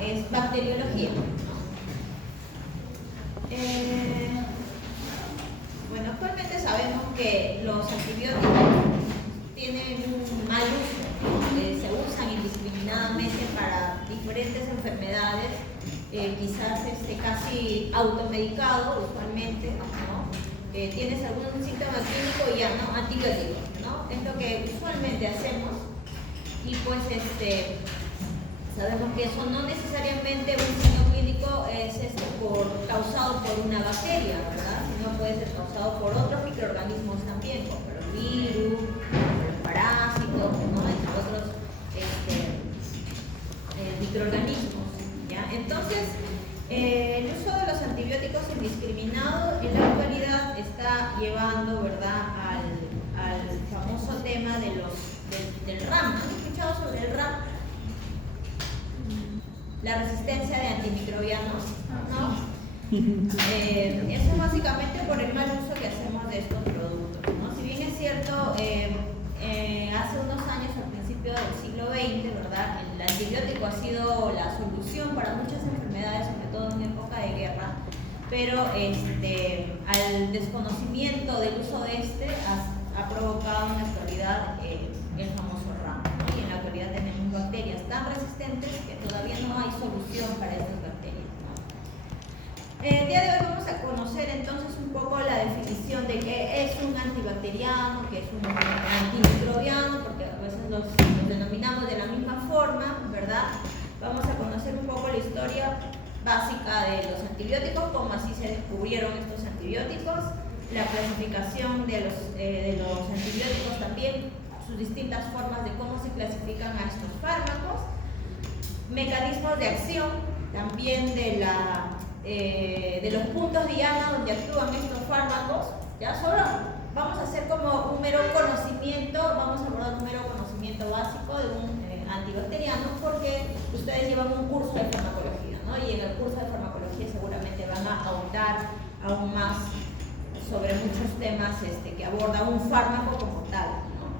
es bacteriología. Bueno, actualmente sabemos que los antibióticos tienen un mal uso, se usan indiscriminadamente para diferentes enfermedades, quizás casi automedicado usualmente, ¿no? Tienes algún síntoma clínico y ya, ¿no? Antibiótico, ¿no? Es lo que usualmente hacemos y pues sabemos que eso no necesariamente un signo clínico es causado por una bacteria, ¿verdad? Sino puede ser causado por otros microorganismos también, como los virus, los parásitos, ¿no? Entre otros microorganismos, ¿ya? Entonces, el uso de los antibióticos indiscriminado en la actualidad está llevando, ¿verdad?, al famoso tema del RAM. ¿Han escuchado sobre el RAM? La resistencia de antimicrobianos, ¿no? Eso básicamente por el mal uso que hacemos de estos productos, ¿no? Si bien es cierto, hace unos años, al principio del siglo XX, ¿verdad?, el antibiótico ha sido la solución para muchas enfermedades, sobre todo en época de guerra, pero al desconocimiento del uso de ha provocado en la actualidad el famoso RAM, ¿no? Y en la actualidad tenemos bacterias tan resistentes que todavía no hay solución para estas bacterias, ¿no? El día de hoy vamos a conocer entonces un poco la definición de qué es un antibacteriano, qué es un antimicrobiano, porque a veces los denominamos de la misma forma, ¿verdad? Vamos a conocer un poco la historia básica de los antibióticos, cómo así se descubrieron estos antibióticos, la clasificación de los antibióticos también, sus distintas formas de cómo se clasifican a estos fármacos, mecanismos de acción también de los puntos diana donde actúan estos fármacos. Ya solo vamos a hacer como un mero conocimiento, vamos a abordar un mero conocimiento básico de un antibacteriano, porque ustedes llevan un curso de farmacología, ¿no? Y en el curso de farmacología seguramente van a ahondar aún más sobre muchos temas que aborda un fármaco como tal, ¿no?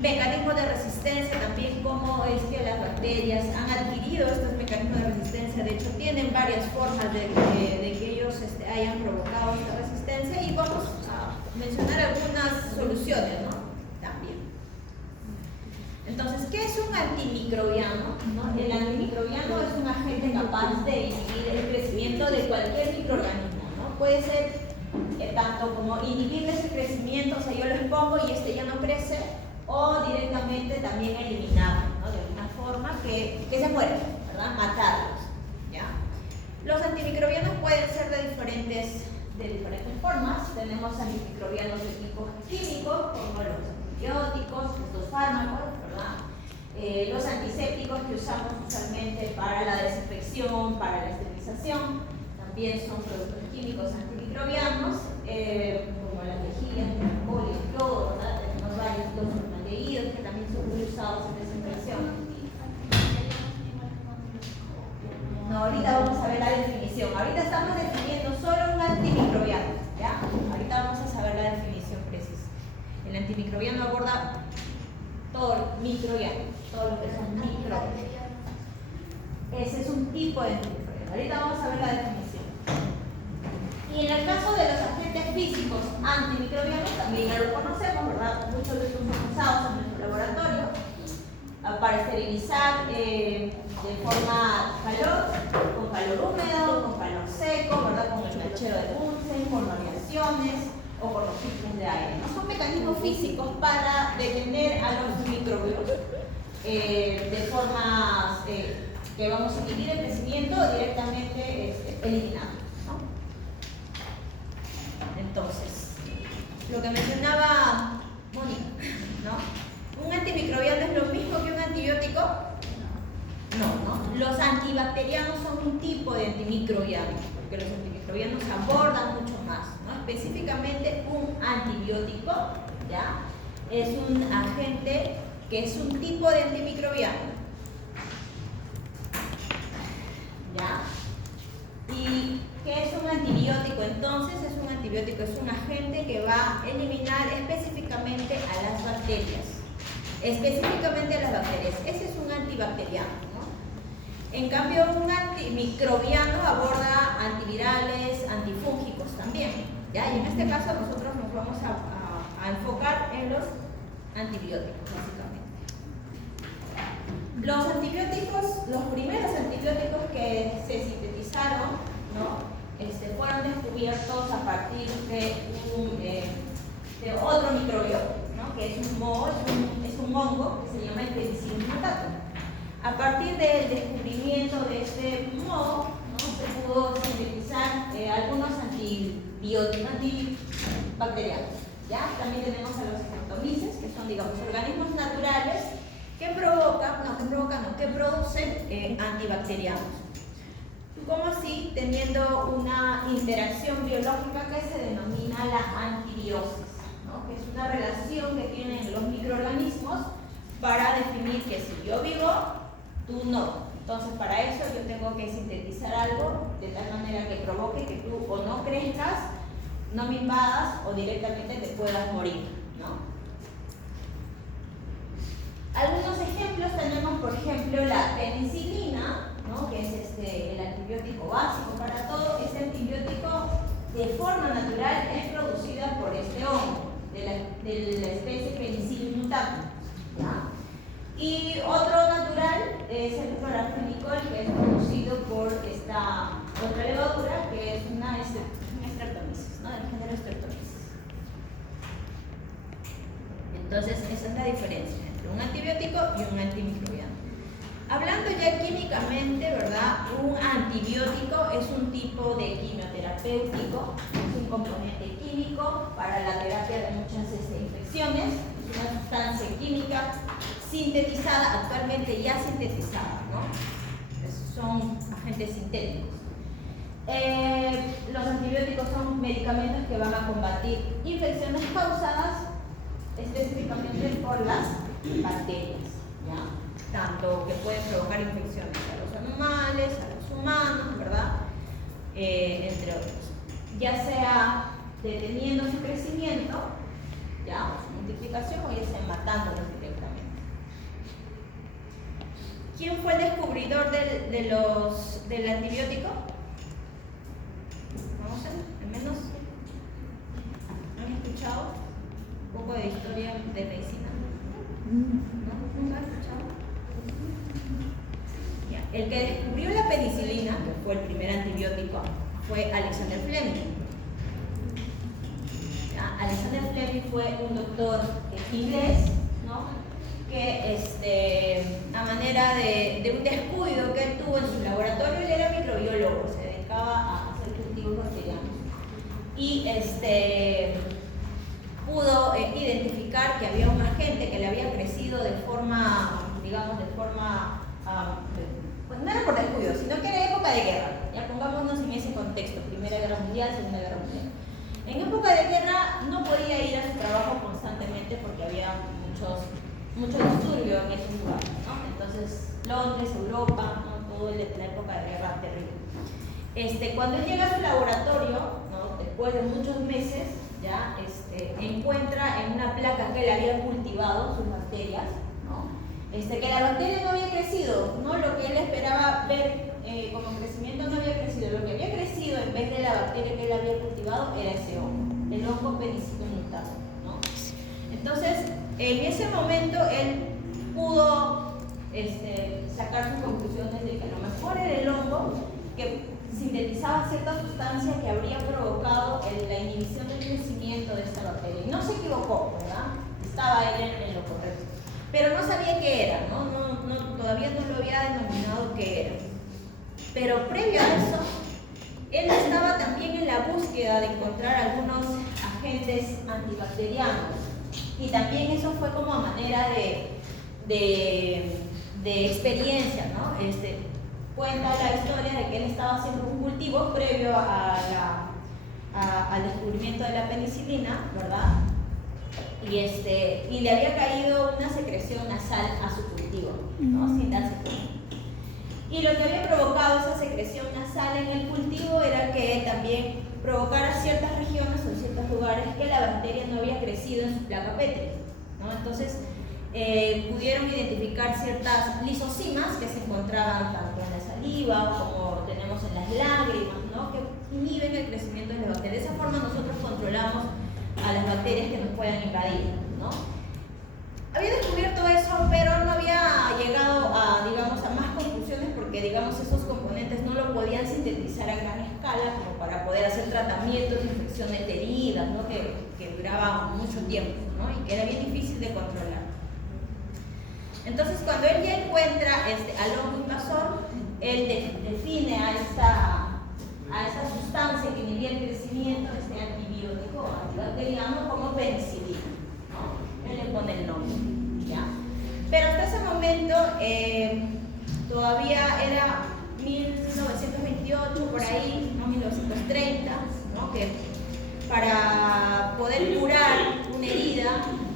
Mecanismos de resistencia también, cómo es que las bacterias han adquirido estos mecanismos de resistencia. De hecho, tienen varias formas de que ellos hayan provocado esta resistencia, y vamos a mencionar algunas soluciones, ¿no? También. Entonces, ¿qué es un antimicrobiano? ¿No? El antimicrobiano es un agente capaz de inhibir el crecimiento de cualquier microorganismo, ¿no? Puede ser tanto como inhibir ese crecimiento, o sea, yo lo expongo y ya no crece, o directamente también eliminarlo, ¿no? De una forma que se mueran, ¿verdad? Matarlos, ¿ya? Los antimicrobianos pueden ser de diferentes formas. Tenemos antimicrobianos de tipo químico, como los antibióticos, estos fármacos, ¿verdad? Los antisépticos que usamos usualmente para la desinfección, para la esterilización, también son productos químicos antimicrobianos, como las lejías, el alcohol, el cloro, ¿verdad? Tenemos varios formaldehídos que también son muy usados en desinfección. No, ahorita vamos a ver la definición. Ahorita estamos definiendo solo un antimicrobiano, ¿ya? Ahorita vamos a saber la definición precisa. El antimicrobiano aborda todo el microbiano, todo lo que son microbios. Ese es un tipo de antimicrobiano. Ahorita vamos a ver la definición. Y en el caso de los agentes físicos antimicrobianos, también ya lo conocemos, ¿verdad? Muchos de estos son usados en nuestro laboratorio para esterilizar de forma con calor húmedo, con calor seco, ¿verdad? Con el mechero de Bunsen, con radiaciones o con los filtros de aire. Son mecanismos físicos para detener a los microbios de formas que vamos a inhibir el crecimiento o directamente eliminarlo, ¿no? Entonces, lo que mencionaba Mónica, ¿no? ¿Un antimicrobiano es lo mismo que un antibiótico? No. Los antibacterianos son un tipo de antimicrobiano, porque los antimicrobianos abordan mucho más, ¿no? Específicamente un antibiótico, ¿ya? Es un agente que es un tipo de antimicrobiano, ¿ya? ¿Y qué es un antibiótico? Entonces, un antibiótico es un agente que va a eliminar específicamente a las bacterias. Ese es un antibacteriano, ¿no? En cambio, un antimicrobiano aborda antivirales, antifúngicos también, ¿ya? Y en este caso nosotros nos vamos a enfocar en los antibióticos, básicamente. Los antibióticos, los primeros antibióticos que se sintetizaron, ¿no? Fueron descubiertos a partir de otro microbio, ¿no? Que es un moho, es un hongo que se llama el Penicillium mutatum. A partir del descubrimiento de este moho, ¿no? Se pudo sintetizar algunos antibióticos, antibacterianos. ¿Ya? También tenemos a los streptomyces, que son, digamos, organismos naturales que producen antibacterianos. Como así, teniendo una interacción biológica que se denomina la antibiosis, ¿no? Que es una relación que tienen los microorganismos para definir que si yo vivo, tú no. Entonces, para eso yo tengo que sintetizar algo de tal manera que provoque que tú o no crezcas, no me invadas o directamente te puedas morir, ¿no? Algunos ejemplos tenemos, por ejemplo, la penicilina, ¿no? Que es el antibiótico básico para todo. Este antibiótico de forma natural es producida por este hongo de la especie Penicillium mutatum, ¿ya? Y otro natural es el clorafenicol, que es producido por esta otra levadura, que es una Streptomyces, ¿no? Del género Streptomyces. Entonces, esa es la diferencia entre un antibiótico y un antimicrobiano. Hablando ya químicamente, ¿verdad? Un antibiótico es un tipo de quimioterapéutico, es un componente químico para la terapia de muchas infecciones, es una sustancia química sintetizada, actualmente ya sintetizada, ¿no? Son agentes sintéticos. Los antibióticos son medicamentos que van a combatir infecciones causadas específicamente por las bacterias, ¿ya? Tanto que pueden provocar infecciones a los animales, a los humanos, ¿verdad? Entre otros. Ya sea deteniendo su crecimiento, ¿ya? O su multiplicación, o ya sea matándolos directamente. ¿Quién fue el descubridor del antibiótico? Vamos a ver, al menos ¿han escuchado un poco de historia de medicina? ¿No? ¿Nunca han escuchado? Ya. El que descubrió la penicilina, que fue el primer antibiótico, fue Alexander Fleming. ¿Ya? Alexander Fleming fue un doctor inglés, ¿no? Que a manera de un descuido que él tuvo en su laboratorio, él era microbiólogo, se dedicaba a hacer cultivos bacterianos. Y pudo identificar que había un agente que le había crecido de forma, digamos, pues no era por descuido, sino que era época de guerra. Ya pongámonos en ese contexto, Primera Guerra Mundial, Segunda Guerra Mundial. En época de guerra no podía ir a su trabajo constantemente porque había mucho disturbio en esos lugares, ¿no? Entonces, Londres, Europa, ¿no? Todo la época de guerra terrible. Cuando él llega a su laboratorio, ¿no? Después de muchos meses, ya encuentra en una placa que él había cultivado sus bacterias, ¿no? Que la bacteria no había crecido, ¿no? Lo que él esperaba ver como crecimiento no había crecido. Lo que había crecido en vez de la bacteria que él había cultivado era ese hongo, el hongo Penicillium mutatum, ¿no? Entonces, en ese momento él pudo sacar sus conclusiones de que a lo mejor era el hongo que sintetizaba cierta sustancia que habría provocado la inhibición del crecimiento de esta bacteria. Y no se equivocó, ¿verdad? Estaba él en lo correcto. Pero no sabía qué era, ¿no? Todavía no lo había denominado qué era. Pero previo a eso, él estaba también en la búsqueda de encontrar algunos agentes antibacterianos. Y también eso fue como a manera de experiencia, ¿no? Cuenta la historia de que él estaba haciendo un cultivo previo al descubrimiento de la penicilina, ¿verdad? Y le había caído una secreción nasal a su cultivo, ¿no? Sin darse cuenta. Y lo que había provocado esa secreción nasal en el cultivo era que también provocara ciertas regiones o ciertos lugares que la bacteria no había crecido en su placa Petri, ¿no? Entonces, pudieron identificar ciertas lisocimas que se encontraban tanto en la saliva como tenemos en las lágrimas, ¿no? Que inhiben el crecimiento de las bacterias. De esa forma nosotros controlamos a las bacterias que nos puedan invadir, ¿no? Había descubierto eso, pero no había llegado a, digamos, a más conclusiones porque, digamos, esos componentes no lo podían sintetizar a gran escala como para poder hacer tratamientos de infecciones de heridas, ¿no? que duraban mucho tiempo, ¿no? Y que era bien difícil de controlar. Entonces, cuando él ya encuentra al hongo invasor, él define a esa sustancia que inhibía el crecimiento, este antibiótico antibacteriano, como penicilina, ¿no? Él le pone el nombre, ¿ya? Pero hasta ese momento todavía era 1928, por ahí, ¿no? 1930, ¿no? Que para poder curar una herida,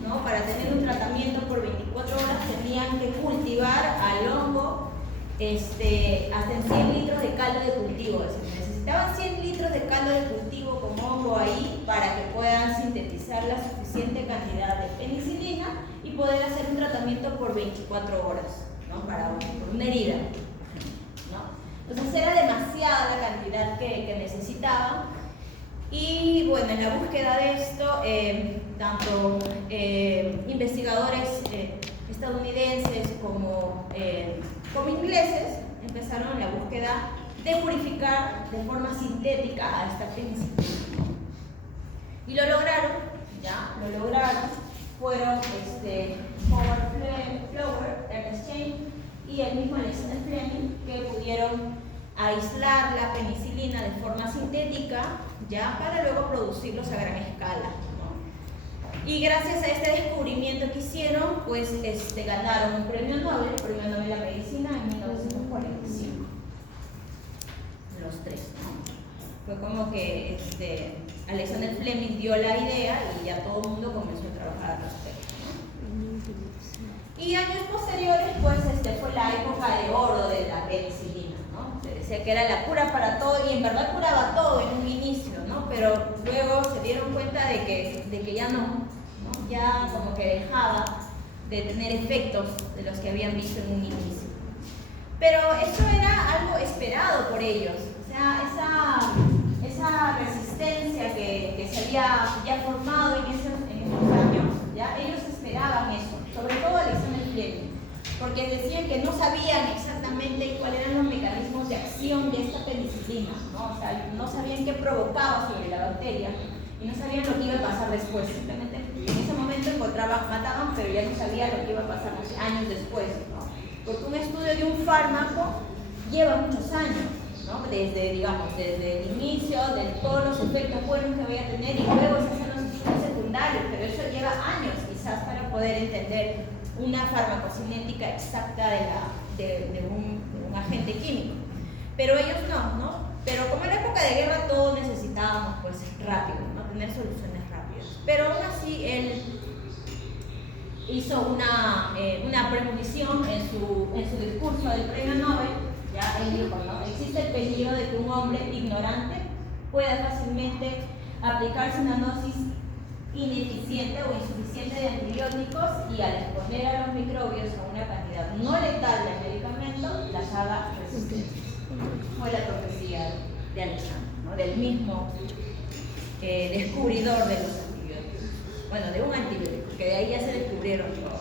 ¿no? Para tener un tratamiento por 24 horas tenían que cultivar al hongo hasta en 100 litros de caldo de cultivo. Es decir, necesitaban 100 litros de caldo de cultivo con hongo ahí para que puedan sintetizar la suficiente cantidad de penicilina y poder hacer un tratamiento por 24 horas, ¿no? Por una herida, ¿no? Entonces era demasiada la cantidad que necesitaban. Y bueno, en la búsqueda de esto, tanto investigadores estadounidenses como ingleses empezaron la búsqueda de purificar de forma sintética a esta penicilina. Y lo lograron, ¿ya? Lo lograron. Fueron Howard Flower, Ernest Chain y el mismo Alexander Fleming, que pudieron aislar la penicilina de forma sintética, ya, para luego producirlos a gran escala, ¿no? Y gracias a este descubrimiento que hicieron, pues ganaron un premio Nobel a la medicina en 1945. Los tres, ¿no? Fue como que Alexander Fleming dio la idea y ya todo el mundo comenzó a trabajar al respecto, ¿no? Y años posteriores, pues fue la época de oro de la penicilina, ¿no? Se decía que era la cura para todo y en verdad curaba todo en un inicio, ¿no? Pero luego se dieron cuenta de que ya no, ya como que dejaba de tener efectos de los que habían visto en un inicio. Pero eso era algo esperado por ellos, o sea, esa resistencia que se había ya formado en esos años, ¿ya? Ellos esperaban eso, sobre todo Alexander Fleming, porque decían que no sabían exactamente cuáles eran los mecanismos de acción de esta penicilina, ¿no? O sea, no sabían qué provocaba sobre la bacteria y no sabían lo que iba a pasar después. Simplemente en ese momento mataban, pero ya no sabían lo que iba a pasar años después, ¿no? Porque un estudio de un fármaco lleva muchos años, ¿no? Desde el inicio, de todos los efectos buenos que voy a tener y luego se hacen los estudios secundarios, pero eso lleva años quizás para poder entender una farmacocinética exacta de un agente químico. Pero ellos no. Pero como en la época de guerra todos necesitábamos pues rápido, ¿no? Tener soluciones rápidas. Pero aún así él hizo una premonición en su discurso del premio Nobel. Ya él dijo, ¿no? Existe el peligro de que un hombre ignorante pueda fácilmente aplicarse una dosis ineficiente o insuficiente de antibióticos y al exponer a los microbios a una cantidad no letal de medicamentos, las haga resistentes. Fue la profecía de Alexander, ¿no? Del mismo descubridor de los antibióticos. Bueno, de un antibiótico, que de ahí ya se descubrieron todos.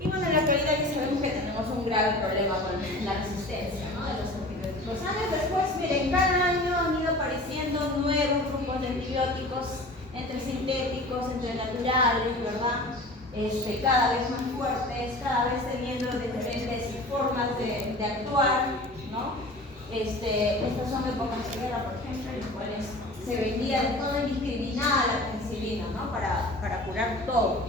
Y bueno, en la actualidad ya sabemos que tenemos un grave problema con la resistencia, ¿no? De los antibióticos. Años después, miren, cada año han ido apareciendo nuevos grupos de antibióticos, entre sintéticos, entre naturales, ¿verdad? Cada vez más fuertes, cada vez teniendo diferentes formas de actuar, ¿no? Estas son épocas de guerra, por ejemplo, en las cuales se vendía de forma indiscriminada la penicilina, ¿no? Para curar todo.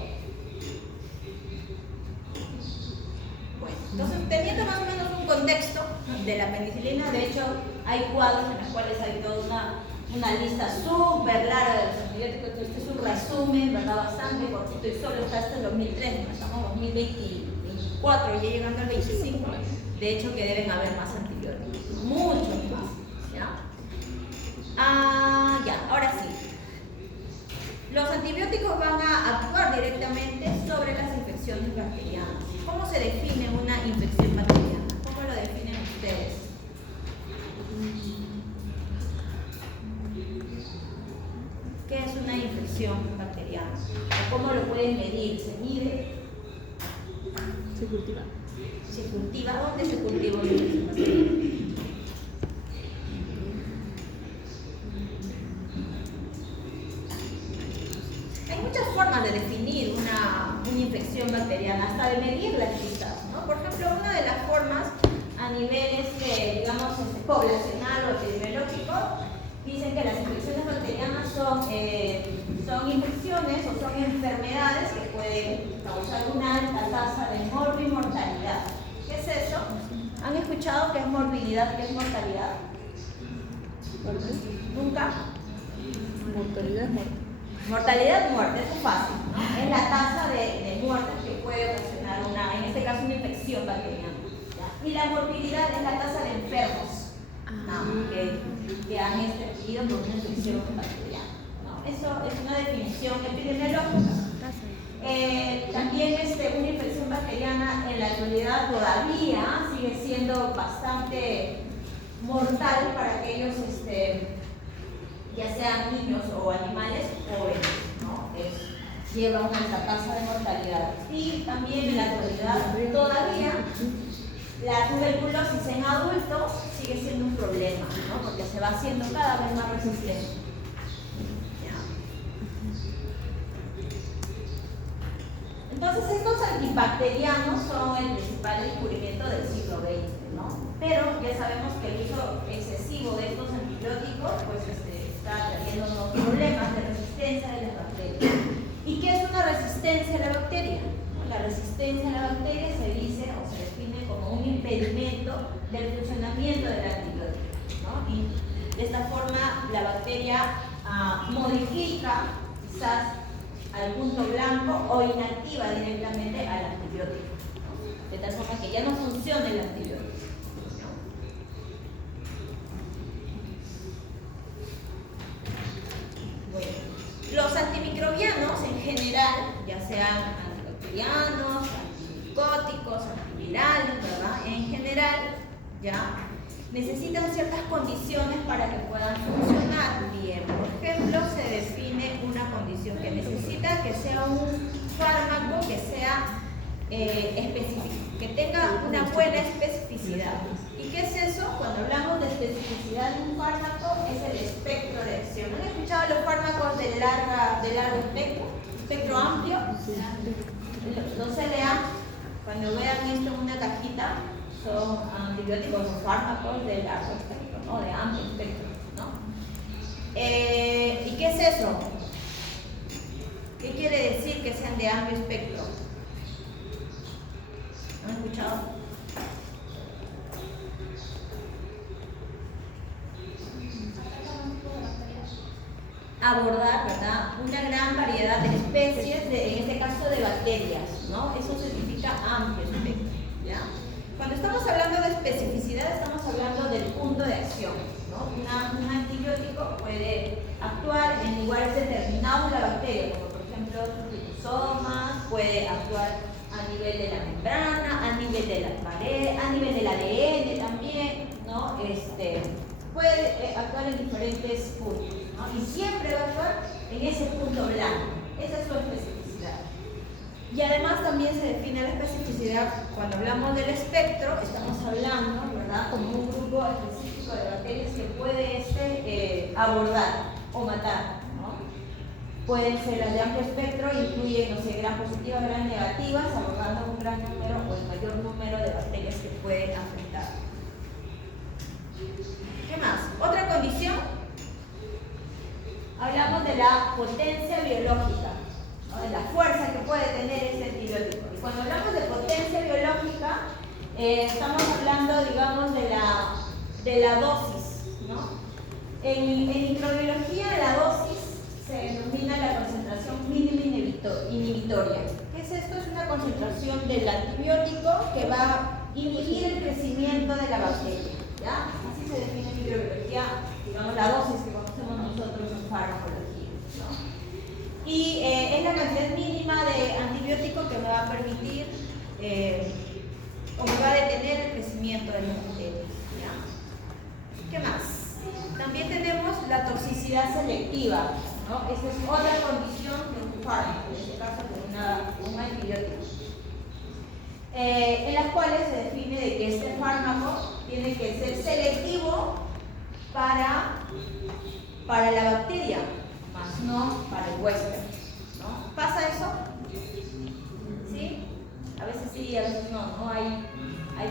Bueno, entonces, teniendo más o menos un contexto de la penicilina, de hecho, hay cuadros en los cuales hay toda una lista súper larga de los antibióticos. Este es un resumen, ¿verdad? Bastante cortito y solo está hasta el 2003, ¿no? Estamos en 2024, ya llegando al 25. De hecho, que deben haber más antibióticos, muchos más, ¿ya? Ya, ahora sí. Los antibióticos van a actuar directamente sobre las infecciones bacterianas. ¿Cómo se define una infección bacteriana? ¿Cómo lo definen ustedes? ¿Qué es una infección bacteriana? ¿Cómo lo pueden medir? ¿Se mide? Se cultiva. ¿Se cultiva? ¿Dónde se cultiva una infección bacteriana? Hay muchas formas de definir una infección bacteriana, hasta de medirla quizás, ¿no? Por ejemplo, una de las formas a nivel, digamos, poblacional o epidemiológico, dicen que las infecciones bacterianas son infecciones o son enfermedades que pueden causar una alta tasa de morbimortalidad. ¿Qué es eso? ¿Han escuchado qué es morbilidad, qué es mortalidad? ¿Nunca? Mortalidad es muerte. Mortalidad, muerte, eso es fácil, ¿no? Es la tasa de muertes que puede ocasionar en este caso, una infección bacteriana, ¿ya? Y la morbilidad es la tasa de enfermos, ¿no? que han vivido por una infección bacteriana, ¿no? Eso es una definición epidemiológica. También una infección bacteriana en la actualidad todavía sigue siendo bastante mortal para aquellos ya sean niños o animales jóvenes, ¿no? Lleva una alta tasa de mortalidad. Y también en la actualidad todavía la tuberculosis en adultos sigue siendo un problema, ¿no? Porque se va haciendo cada vez más resistente. Entonces estos antibacterianos son el principal descubrimiento del siglo XX, ¿no? Pero ya sabemos que el uso excesivo de estos antibióticos pues, está trayendo problemas de resistencia de las bacterias. ¿Y qué es una resistencia a la bacteria? La resistencia a la bacteria se dice o se define como un impedimento del funcionamiento del antibiótico, ¿no? Y de esta forma la bacteria modifica quizás al punto blanco o inactiva directamente al antibiótico, ¿no? De tal forma que ya no funciona el antibiótico. Bueno, los antimicrobianos en general, ya sean antibacterianos, antimicóticos, antivirales, ¿verdad? En general, ya necesitan ciertas condiciones para que puedan funcionar bien. Por ejemplo, se define una condición que necesita que sea un fármaco que sea específico, que tenga una buena especificidad. ¿Y qué es eso? Cuando hablamos de especificidad de un fármaco, es el espectro de acción. ¿Han escuchado los fármacos de largo espectro? ¿Espectro amplio? Los CLA, cuando vean esto en una cajita, son antibióticos o fármacos de largo espectro, ¿no? De amplio espectro, ¿no? ¿Y qué es eso? ¿Qué quiere decir que sean de amplio espectro? ¿Han escuchado? Abordar, ¿verdad?, una gran variedad de especies, en este caso de bacterias, ¿no? Eso significa amplio espectro, ¿ya? Cuando estamos hablando de especificidad, estamos hablando del punto de acción, ¿no? Un antibiótico puede actuar en lugares determinados de la bacteria, como por ejemplo los ribosomas, puede actuar a nivel de la membrana, a nivel de la pared, a nivel del ADN también, ¿no? Puede actuar en diferentes puntos, ¿no? Y siempre va a actuar en ese punto blanco. Esa es su especificidad. Y además también se define la especificidad cuando hablamos del espectro, estamos hablando, ¿verdad?, como un grupo específico de bacterias que puede abordar o matar, ¿no? Pueden ser las de amplio espectro, incluyen, no sé, gram positivas, gram negativas, abordando un gran número o el mayor número de bacterias que pueden afectar. ¿Qué más? Otra condición, hablamos de la potencia biológica, ¿no? De la fuerza que puede tener ese antibiótico. Y cuando hablamos de potencia biológica, estamos hablando, digamos, de la dosis, ¿no? En microbiología, la dosis se denomina la concentración mínima inhibitoria. ¿Qué es esto? Es una concentración del antibiótico que va a inhibir el crecimiento de la bacteria, ¿ya? Así se define en microbiología, digamos, la dosis que conocemos nosotros en farmacología, ¿no? Y es la cantidad mínima de antibiótico que me va a permitir o me va a detener el crecimiento de los bacterias. ¿Ya? ¿Qué más? También tenemos la toxicidad selectiva, ¿no? Esta es otra condición de un fármaco, en este caso con un antibiótico, en las cuales se define de que este fármaco tiene que ser selectivo para la bacteria, más no para el huésped, ¿no? ¿Pasa eso? ¿Sí? A veces sí, a veces no, ¿no? Hay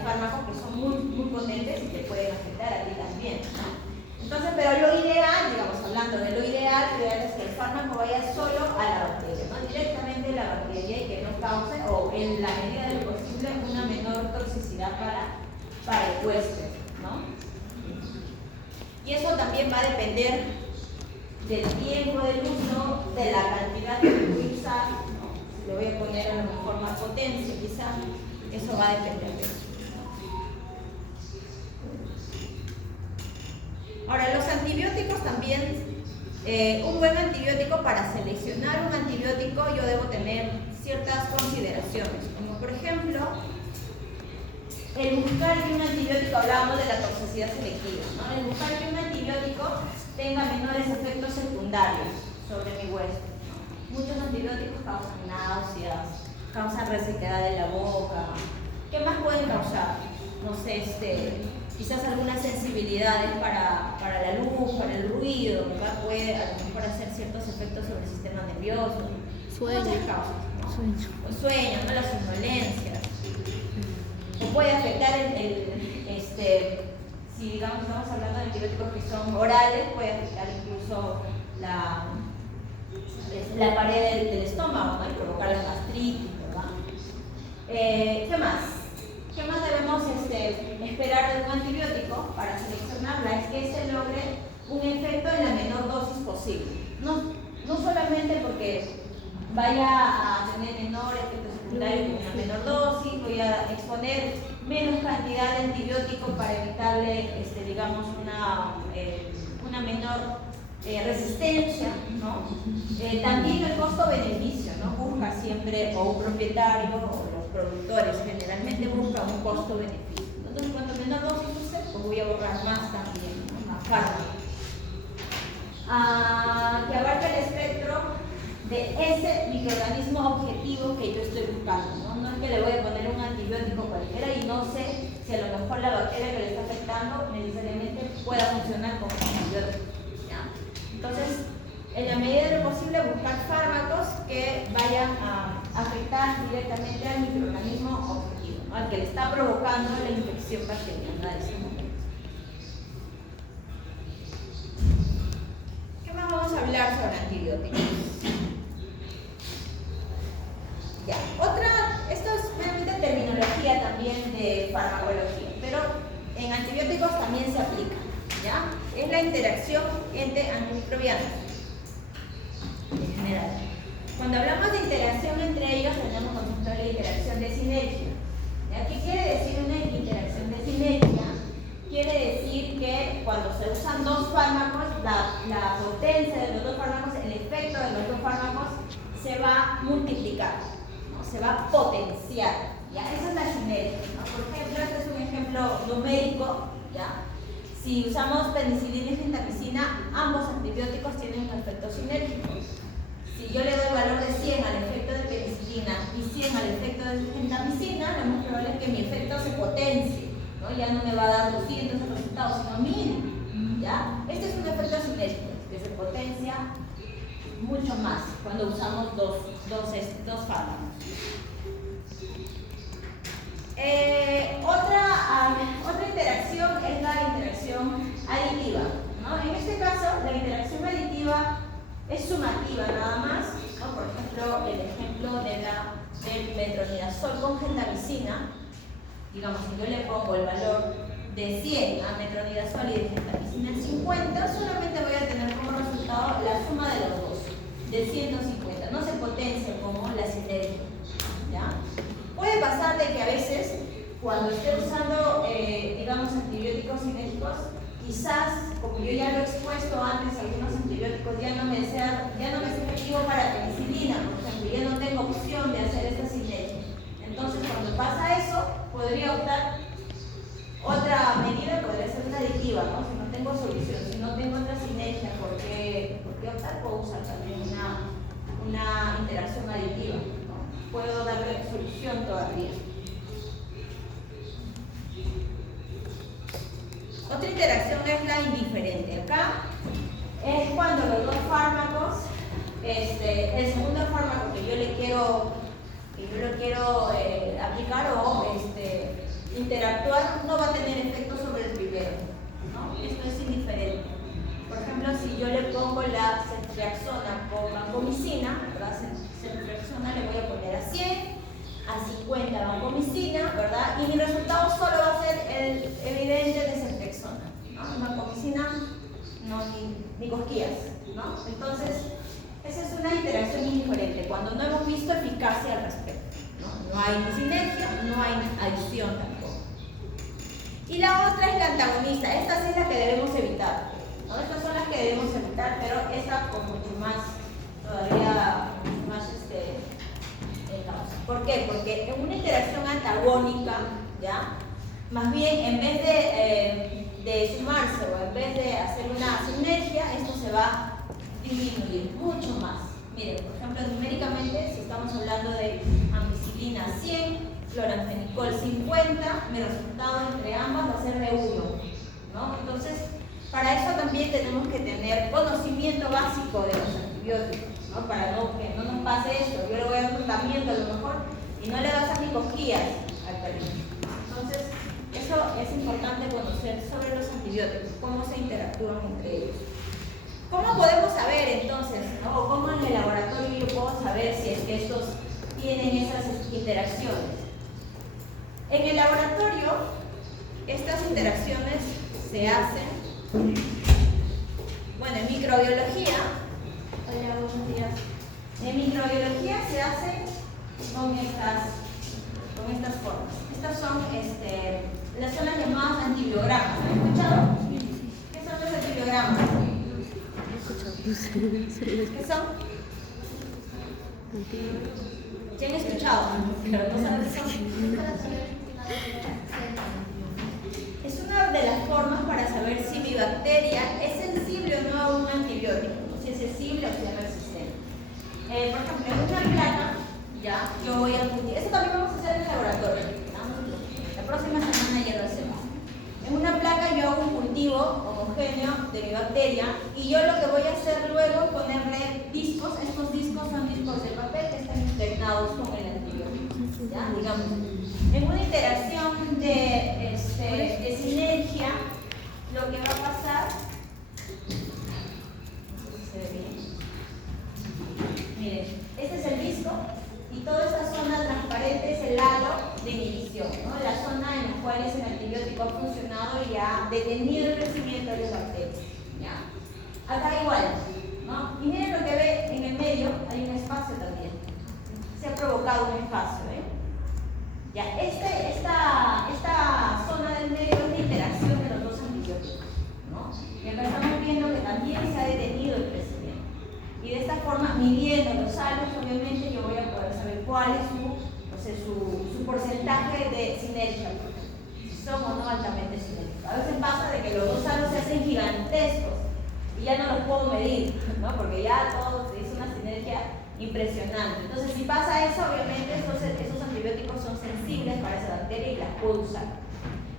fármacos que son muy potentes y te pueden afectar a ti también, ¿no? Entonces, pero lo ideal, digamos, hablando de lo ideal es que el fármaco vaya solo a la bacteria, ¿no? Directamente a la bacteria y que no cause, o en la medida de lo posible, una menor toxicidad para el huésped, ¿no? Y eso también va a depender del tiempo del uso, de la cantidad que voy a usar, ¿no? Si le voy a poner a lo mejor más potencia, quizá, eso va a depender de eso. Ahora, los antibióticos también, un buen antibiótico, para seleccionar un antibiótico yo debo tener ciertas consideraciones, como por ejemplo, el buscar que un antibiótico, hablábamos de la toxicidad selectiva, ¿no? El buscar que un antibiótico tenga menores efectos secundarios sobre mi huésped, ¿no? Muchos antibióticos causan náuseas, causan resequedad de la boca. ¿Qué más pueden causar? No sé, quizás algunas sensibilidades para la luz, para el ruido, ¿verdad? Puede a lo mejor hacer ciertos efectos sobre el sistema nervioso. Sueño. Muchas causas, ¿no? Sueño. Los sueños, ¿no? Las somnolencias. O puede afectar si digamos estamos hablando de antibióticos que son orales, puede afectar incluso la pared del estómago, ¿no? Y provocar la gastritis, ¿verdad? ¿Qué más? ¿Qué más debemos esperar de un antibiótico para seleccionarla? Es que se logre un efecto en la menor dosis posible. No solamente porque vaya a tener menor efecto secundario con una menor dosis, voy a exponer menos cantidad de antibiótico para evitarle, digamos, una menor resistencia, ¿no? También el costo-beneficio, ¿no? Busca siempre, o un propietario, o los productores generalmente buscan un costo-beneficio. Entonces, cuanto menor dosis use, pues voy a borrar más también, ¿no? Más fármaco. Que abarca el espectro de ese microorganismo objetivo que yo estoy buscando, ¿no? No es que le voy a poner un antibiótico cualquiera y no sé si a lo mejor la bacteria que le está afectando necesariamente pueda funcionar como antibiótico, ¿ya? Entonces, en la medida de lo posible, buscar fármacos que vayan a afectar directamente al microorganismo objetivo, ¿no? Al que le está provocando la infección bacteriana de ese momento. ¿Qué más vamos a hablar sobre antibióticos? Ya, esto es meramente terminología también de farmacología, pero en antibióticos también se aplica, ¿ya? Es la interacción entre antimicrobianos, en general. Cuando hablamos de interacción entre ellos, tenemos por ejemplo la interacción de sinergia. ¿Ya? ¿Qué quiere decir una interacción de sinergia? Quiere decir que cuando se usan dos fármacos, la potencia de los dos fármacos, el efecto de los dos fármacos se va a multiplicar, ¿no? Se va a potenciar, ¿ya? Esa es la sinergia, ¿no? Por ejemplo, este es un ejemplo numérico, ¿ya? Si usamos penicilina y gentamicina, ambos antibióticos tienen un efecto sinérgico. Si yo le doy valor de 100 al efecto de penicilina y 100 al efecto de gentamicina, lo más probable es que mi efecto se potencie, ¿no? Ya no me va a dar 200 resultados, sino 1000, ¿ya? Este es un efecto sinérgico que se potencia mucho más cuando usamos dos fármacos. Otra interacción es la interacción aditiva, ¿no? En este caso, la interacción aditiva es sumativa nada más, ¿no? Por ejemplo, el ejemplo del metronidazol con gentamicina, digamos, si yo le pongo el valor de 100 a metronidazol y de gentamicina en 50, solamente voy a tener como resultado la suma de los dos, de 150, no se potencia como la sinergia, ¿ya? Puede pasar de que a veces, cuando esté usando, digamos, antibióticos sinérgicos, quizás, como yo ya lo he expuesto antes, algunos antibióticos ya no me es efectivo para penicilina, por ejemplo, ya no tengo opción de hacer esta sinergia. Entonces, cuando pasa eso, podría optar otra medida, podría ser una aditiva, ¿no? Si no tengo solución, si no tengo otra sinergia, ¿por qué optar? Puedo usar también una interacción aditiva, ¿no? Puedo darle solución todavía. Otra interacción es la indiferente. Acá es cuando los dos fármacos, el segundo fármaco que yo le quiero aplicar o interactuar no va a tener efecto sobre el primero, ¿no? Esto es indiferente. Por ejemplo, si yo le pongo la ceftriaxona con vancomicina, ¿verdad? Ceftriaxona le voy a poner a 100, a 50 vancomicina, ¿verdad? Y mi resultado solo va a ser el evidente de ceftriaxona, ¿no? Vancomicina, no, ni cosquillas, ¿no? Entonces, esa es una interacción indiferente, cuando no hemos visto eficacia al respecto, ¿no? No hay ni sinergia, no hay adición tampoco. Y la otra es la antagonista. Esta sí es la que debemos evitar, ¿no? Estas son las que debemos evitar, pero esta con mucho más, todavía más causa. ¿Por qué? Porque en una interacción antagónica, ¿ya? Más bien, en vez de sumarse o en vez de hacer una sinergia, esto se va a disminuir mucho más. Miren, por ejemplo, numéricamente, si estamos hablando de ampicilina 100, cloranfenicol 50, mi resultado entre ambas va a ser de 1, ¿no? Entonces, para eso también tenemos que tener conocimiento básico de los antibióticos, ¿no? Para que no nos pase esto. Yo le voy a dar un tratamiento a lo mejor y no le va a hacer ni cosquillas al perrito. Entonces, eso es importante conocer sobre los antibióticos, cómo se interactúan entre ellos. ¿Cómo podemos saber entonces, ¿no? O cómo en el laboratorio yo puedo saber si es que estos tienen esas interacciones? En el laboratorio, estas interacciones se hacen, bueno, en microbiología, hola, buenos días. En microbiología se hacen con estas formas. Estas son las llamadas antibiogramas. ¿Han escuchado? ¿Qué son los antibiogramas? ¿Qué son? ¿Quién ha escuchado? Pero no saben qué son. Es una de las formas para saber si mi bacteria es sensible o no a un antibiótico, si es sensible o si es resistente. Por ejemplo, en una placa, ya, yo voy a cultivar. Eso también vamos a hacer en el laboratorio, ¿no? La próxima semana ya lo hacemos. En una placa yo hago un cultivo homogéneo de mi bacteria y yo lo que voy a hacer luego es ponerle discos. Estos discos son discos de papel que están impregnados con el antibiótico, ¿ya? Digamos, en una interacción de sinergia, lo que va a pasar, no sé si se ve bien. Miren, este es el disco y toda esta zona transparente es el halo de inhibición, ¿no? La zona en la cual el antibiótico ha funcionado y ha detenido el crecimiento de las bacterias, ¿ya? Acá igual, ¿no? Y miren lo que ve en el medio, hay un espacio también. Se ha provocado un espacio, ¿eh? Ya, esta zona del medio es la interacción de los dos antibióticos, ¿no? Y acá estamos viendo que también se ha detenido el crecimiento. Y de esta forma, midiendo los halos, obviamente yo voy a poder saber cuál es su porcentaje de sinergia, si son o no altamente sinérgicos. A veces pasa de que los dos halos se hacen gigantescos y ya no los puedo medir, ¿no? Porque ya todo se hizo una sinergia impresionante. Entonces, si pasa eso, obviamente esos antibióticos son sensibles para esa bacteria y las puedo usar.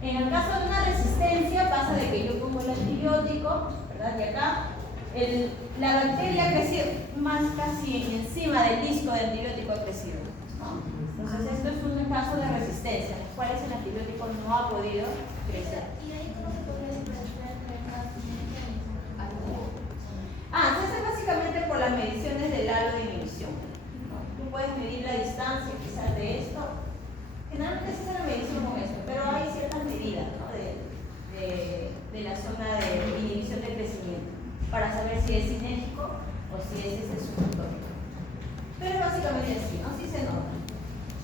En el caso de una resistencia, pasa de que yo pongo el antibiótico, ¿verdad? Y acá la bacteria ha crecido más casi encima del disco de antibiótico ha crecido, ¿no? Entonces, esto es un caso de resistencia, en los cuales el antibiótico no ha podido crecer. ¿Y ahí cómo se podría diferenciar entre la sinergia y Se hace básicamente por las mediciones del halo de inhibición, ¿no? Tú puedes medir la distancia quizás de esto. Generalmente se hace la medición con esto, pero hay ciertas medidas, ¿no? de la zona de inhibición de crecimiento para saber si es sinérgico o si es suctor. Pero básicamente así, ¿no? Sí se nota.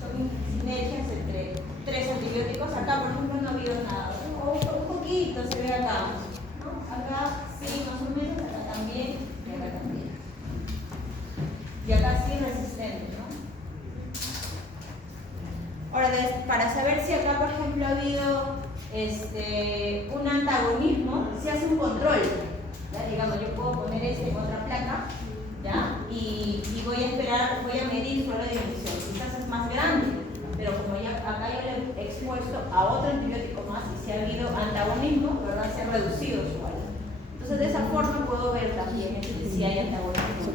Son sinergias entre tres antibióticos. Acá, por ejemplo, no ha habido nada. O un poquito, si acá, por ejemplo, ha habido un antagonismo, se hace un control. ¿Ya? Digamos, yo puedo poner en otra placa, ¿ya? Y voy a esperar, voy a medir solo de emisión. Quizás es más grande, pero como ya acá yo le he expuesto a otro antibiótico más y si ha habido antagonismo, ¿verdad? Se ha reducido su valor. Entonces, de esa forma puedo ver también si hay antagonismo.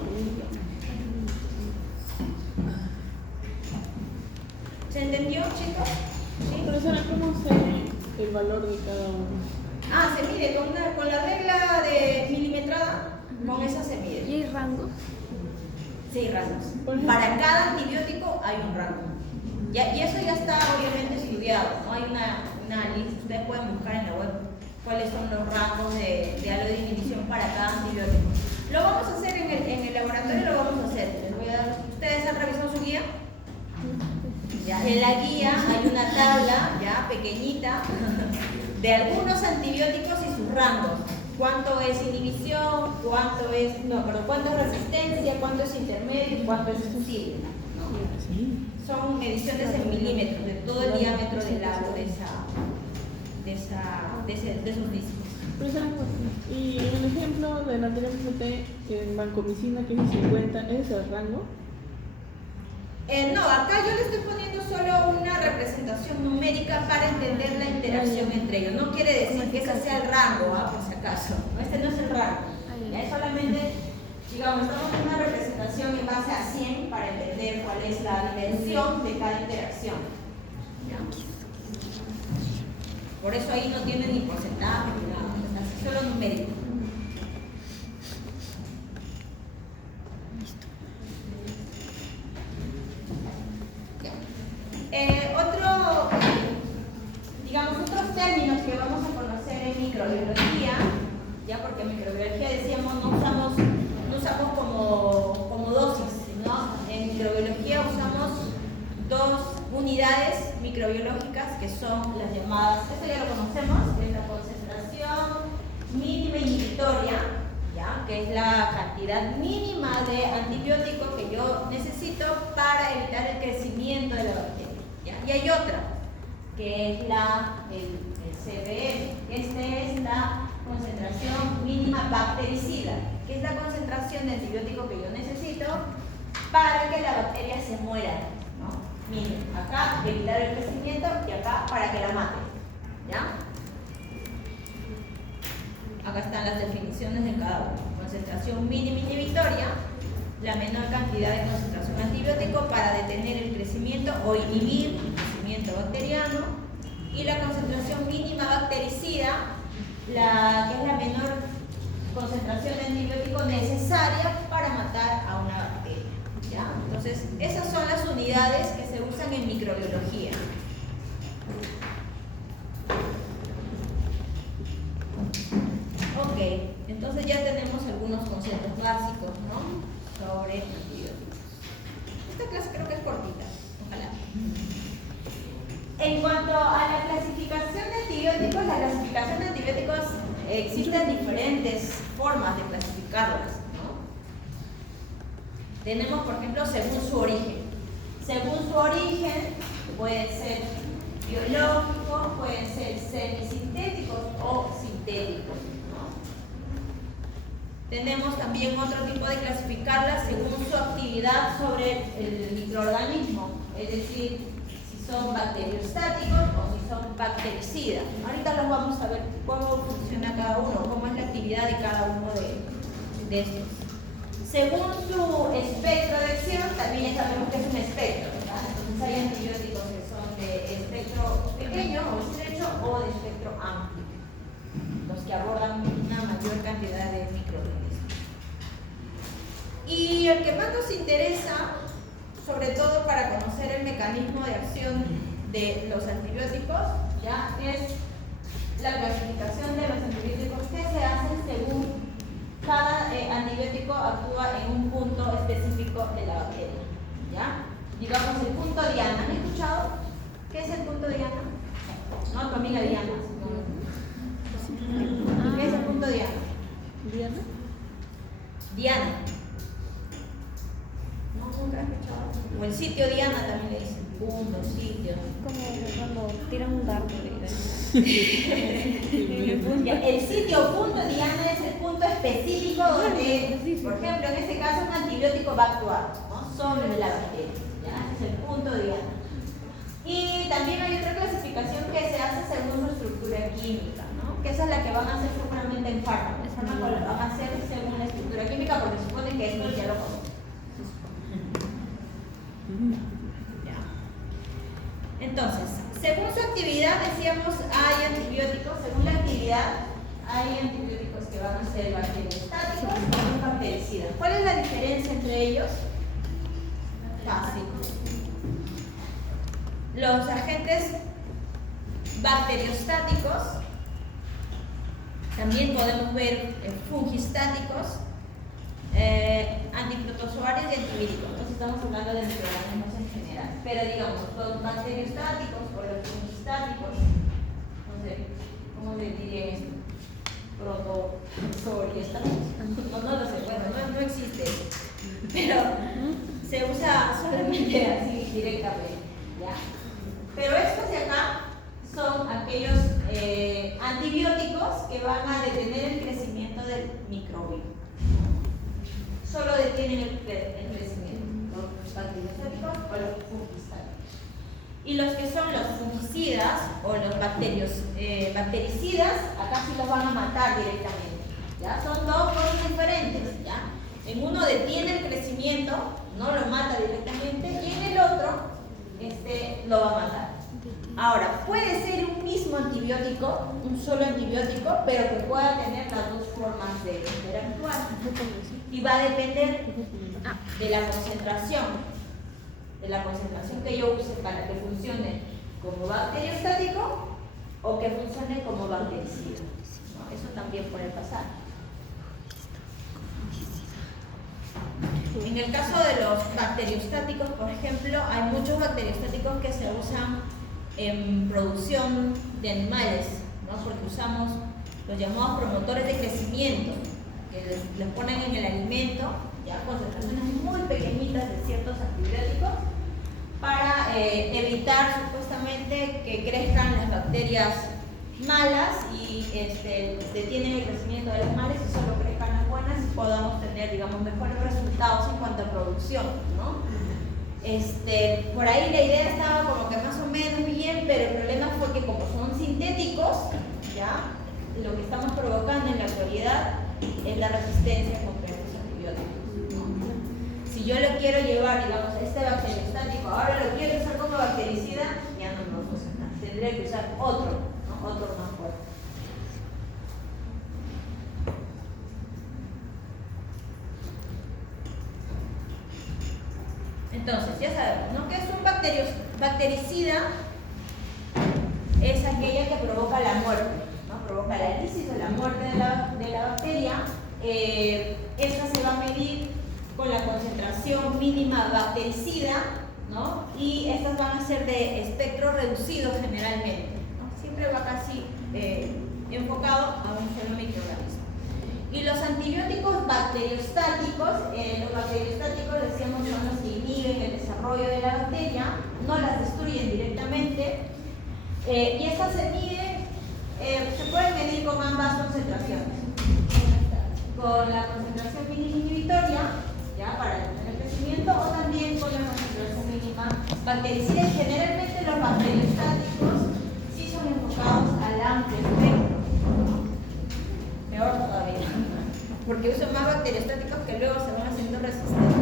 ¿Se entendió, chicos? ¿Sí? Profesora, ¿cómo se ve el valor de cada uno? Se mide con la regla de milimetrada, con eso se mide. ¿Y hay rangos? Sí, hay rangos. Para cada antibiótico hay un rango. Y eso ya está obviamente estudiado, ¿no? Hay una lista, ustedes pueden buscar en la web cuáles son los rangos de alodinhibición para cada antibiótico. Lo vamos a hacer en el laboratorio, lo vamos a hacer. Les voy a dar, ¿ustedes han revisado su guía? Ya, en la guía hay una tabla ya pequeñita de algunos antibióticos y sus rangos. Cuánto es inhibición, cuánto es resistencia, cuánto es intermedio y cuánto es sensible, ¿no? Son mediciones en milímetros de todo el diámetro del lago de esos discos. Profesora, y en el ejemplo del anterior PPT, en vancomicina, que es el 50, ¿ese es el rango? No, acá yo le estoy poniendo solo una representación numérica para entender la interacción entre ellos. No quiere decir que ese sea el rango, por si acaso. Este no es el rango. ¿Ya? Es solamente, digamos, estamos en una representación en base a 100 para entender cuál es la dimensión de cada interacción. ¿Ya? Por eso ahí no tiene ni porcentaje ni nada, es así solo numérico. Otros términos que vamos a conocer en microbiología, ya porque en microbiología decíamos no usamos como dosis, ¿no? En microbiología usamos dos unidades microbiológicas que son las llamadas, esto ya lo conocemos, que es la concentración mínima inhibitoria, ¿ya? Que es la cantidad mínima de antibiótico que yo necesito para evitar el crecimiento de la bacteria, ¿ya? Y hay otra, que es el CBM. Esta es la concentración mínima bactericida, que es la concentración de antibiótico que yo necesito para que la bacteria se muera, ¿no? Miren, acá evitar el crecimiento y acá para que la mate, ¿ya? Acá están las definiciones de cada uno. Concentración mínima inhibitoria, la menor cantidad de concentración antibiótico para detener el crecimiento o inhibir el crecimiento bacteriano, y la concentración mínima bactericida, que es la menor concentración de antibiótico necesaria para matar a una bacteria, ¿ya? Entonces, esas son las unidades que se usan en microbiología. Ok, entonces ya tenemos algunos conceptos básicos, ¿no? Sobre antibióticos. Esta clase creo que es cortita, ojalá. En cuanto a la clasificación de antibióticos, existen diferentes formas de clasificarlas, ¿no? Tenemos, por ejemplo, según su origen. Según su origen, pueden ser biológicos, pueden ser semisintéticos o sintéticos, ¿no? Tenemos también otro tipo de clasificarlas según su actividad sobre el microorganismo, es decir, si son bacteriostáticos o si son bactericidas. Ahorita los vamos a ver cómo funciona cada uno, cómo es la actividad de cada uno de estos. Según su espectro de acción, también ya sabemos que es un espectro, ¿verdad? Entonces hay antibióticos que son de espectro pequeño o estrecho o de espectro amplio, los que abordan una mayor cantidad de microorganismos. Y el que más nos interesa, sobre todo para conocer el mecanismo de acción de los antibióticos, ya es la clasificación de los antibióticos que se hacen según cada antibiótico actúa en un punto específico de la bacteria, ¿ya? Digamos el punto Diana. ¿Han escuchado? ¿Qué es el punto Diana? No, tu amiga Diana. ¿Qué es el punto Diana? ¿Diana? Diana. ¿No? ¿Nunca has escuchado? O el sitio Diana también le dicen. Punto, sitio. como cuando tiran un dardo. Ya, el sitio o punto diana es el punto específico donde, por ejemplo, en este caso un antibiótico va a actuar, ¿no? Sobre la bacteria. ¿Ya? Ese es el punto diana. Y también hay otra clasificación que se hace según su estructura química, ¿no? Que esa es la que van a hacer seguramente en fármaco. El fármaco lo van a hacer según la estructura química porque supone que esto ya lo conocen. Ya. Entonces, según su actividad, decíamos, hay antibióticos. Según la actividad, hay antibióticos que van a ser bacteriostáticos y bactericidas. ¿Cuál es la diferencia entre ellos? Fácil. Los agentes bacteriostáticos, también podemos ver fungistáticos, antiprotozoarios y antivírico. Entonces estamos hablando de microorganismos en general. Pero digamos, los bacteriostáticos o los fungistáticos, no sé, ¿cómo le diría esto? Protozoariostáticos. No lo sé, bueno, no existe eso. Pero se usa solamente así directamente, ¿ya? Pero estos de acá son aquellos antibióticos que van a detener el crecimiento del microbio. Solo detienen el crecimiento, los bacteriostáticos o los fungistáticos. Y los que son los fungicidas o los bactericidas, acá sí los van a matar directamente. ¿Ya? Son dos cosas diferentes. ¿Ya? En uno detiene el crecimiento, no lo mata directamente, y en el otro lo va a matar. Ahora, puede ser un mismo antibiótico, un solo antibiótico, pero que pueda tener las dos formas de interactuar. Y va a depender de la concentración que yo use para que funcione como bacteriostático o que funcione como bactericida. ¿No? Eso también puede pasar. En el caso de los bacteriostáticos, por ejemplo, hay muchos bacteriostáticos que se usan en producción de animales, ¿no? Porque usamos los llamados promotores de crecimiento, que los ponen en el alimento, ya concentraciones muy pequeñitas de ciertos antibióticos, para evitar supuestamente que crezcan las bacterias malas y detienen el crecimiento de las malas y solo crezcan las buenas y podamos tener, digamos, mejores resultados en cuanto a producción, ¿no? Por ahí la idea estaba como que más o menos bien, pero el problema fue que como son sintéticos, ¿ya? Lo que estamos provocando en la actualidad es la resistencia contra estos antibióticos, ¿no? Si yo lo quiero llevar, digamos, a este bacteriostático, ahora lo quiero usar como bactericida, ya no va a funcionar. Tendré que usar otro, ¿no? Otro más fuerte. Entonces, ya sabemos, ¿no? Que es un bactericida, es aquella que provoca la muerte, ¿no? Provoca la lisis o la muerte de la bacteria. Esta se va a medir con la concentración mínima bactericida, ¿no? Y estas van a ser de espectro reducido generalmente, ¿no? Siempre va casi enfocado a un solo microorganismo. Y los antibióticos bacteriostáticos, decíamos, son los que inhiben el desarrollo de la bacteria, no las destruyen directamente, y estas se miden, se pueden medir con ambas concentraciones, con la concentración mínima inhibitoria, ya para detener el crecimiento, o también con la concentración mínima bactericida. Y generalmente los bacteriostáticos sí son enfocados al amplio espectro. Peor todavía, porque usan más bacteriostáticos que luego se van haciendo resistentes.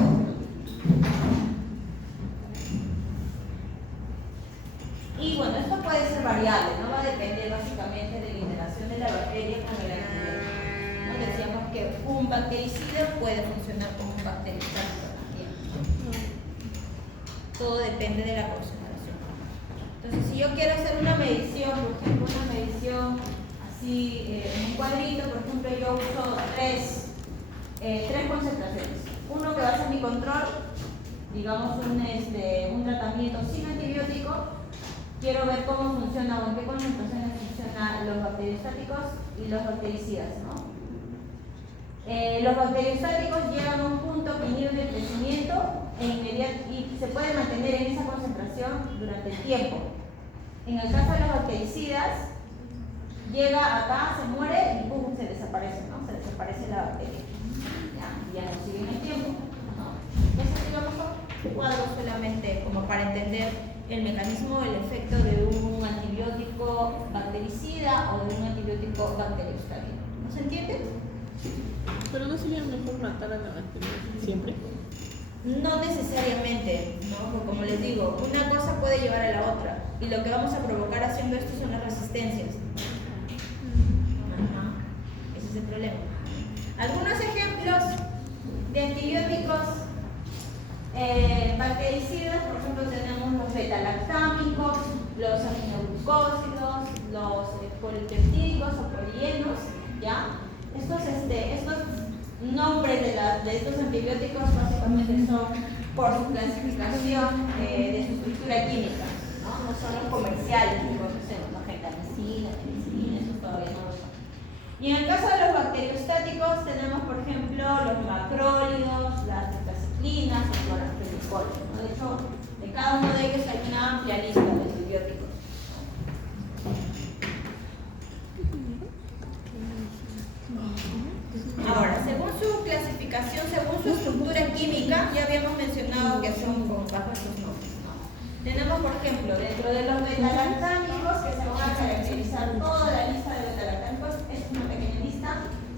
Y bueno, esto puede ser variable, no va a depender básicamente de la interacción de la bacteria con el antibiótico. ¿No? Decíamos que un bactericida puede funcionar como un bacteriostático también. Todo depende de la concentración. Entonces, si yo quiero hacer una medición, por ejemplo, una medición así en un cuadrito, por ejemplo, yo uso tres concentraciones. Uno que va a ser mi control, digamos un tratamiento sin antibiótico. Quiero ver cómo funciona o en qué concentraciones funcionan los bacteriostáticos y los bactericidas, ¿no? Los bacteriostáticos llegan a un punto que inhiben el crecimiento y se puede mantener en esa concentración durante el tiempo, En el caso de los bactericidas, llega acá, se muere y ¡pum! Se desaparece, ¿no? Se desaparece la bacteria. Ya no sigue en el tiempo, ¿no? Eso digamos son cuadros solamente como para entender el mecanismo, el efecto de un antibiótico bactericida o de un antibiótico bacteriostático. ¿No se entiende? Pero no sería mejor matar a la bacteria siempre. No necesariamente, ¿no? Porque como les digo, una cosa puede llevar a la otra y lo que vamos a provocar haciendo esto son las resistencias. Ajá. Ese es el problema. Algunos ejemplos de antibióticos bactericidas, por ejemplo, tenemos los beta-lactámicos, los aminoglucósidos, los polipeptídicos o polienos, ¿ya? Estos nombres de estos antibióticos básicamente son por su clasificación de su estructura química, ¿no? No son los comerciales que conocemos, ¿no? Gentamicina, penicilina, eso todavía no lo son. Y en el caso de los bacteriostáticos tenemos, por ejemplo, los macrólidos, las tetraciclinas o las pelicoles, ¿no? De hecho, de cada uno de ellos hay una amplia lista de antibióticos. Ahora, según su clasificación, según su estructura química, ya habíamos mencionado que son bajo estos nombres, ¿no? Tenemos, por ejemplo, dentro de los beta-lactámicos, que se van a caracterizar toda la lista de beta-lactámicos, es una pequeña lista,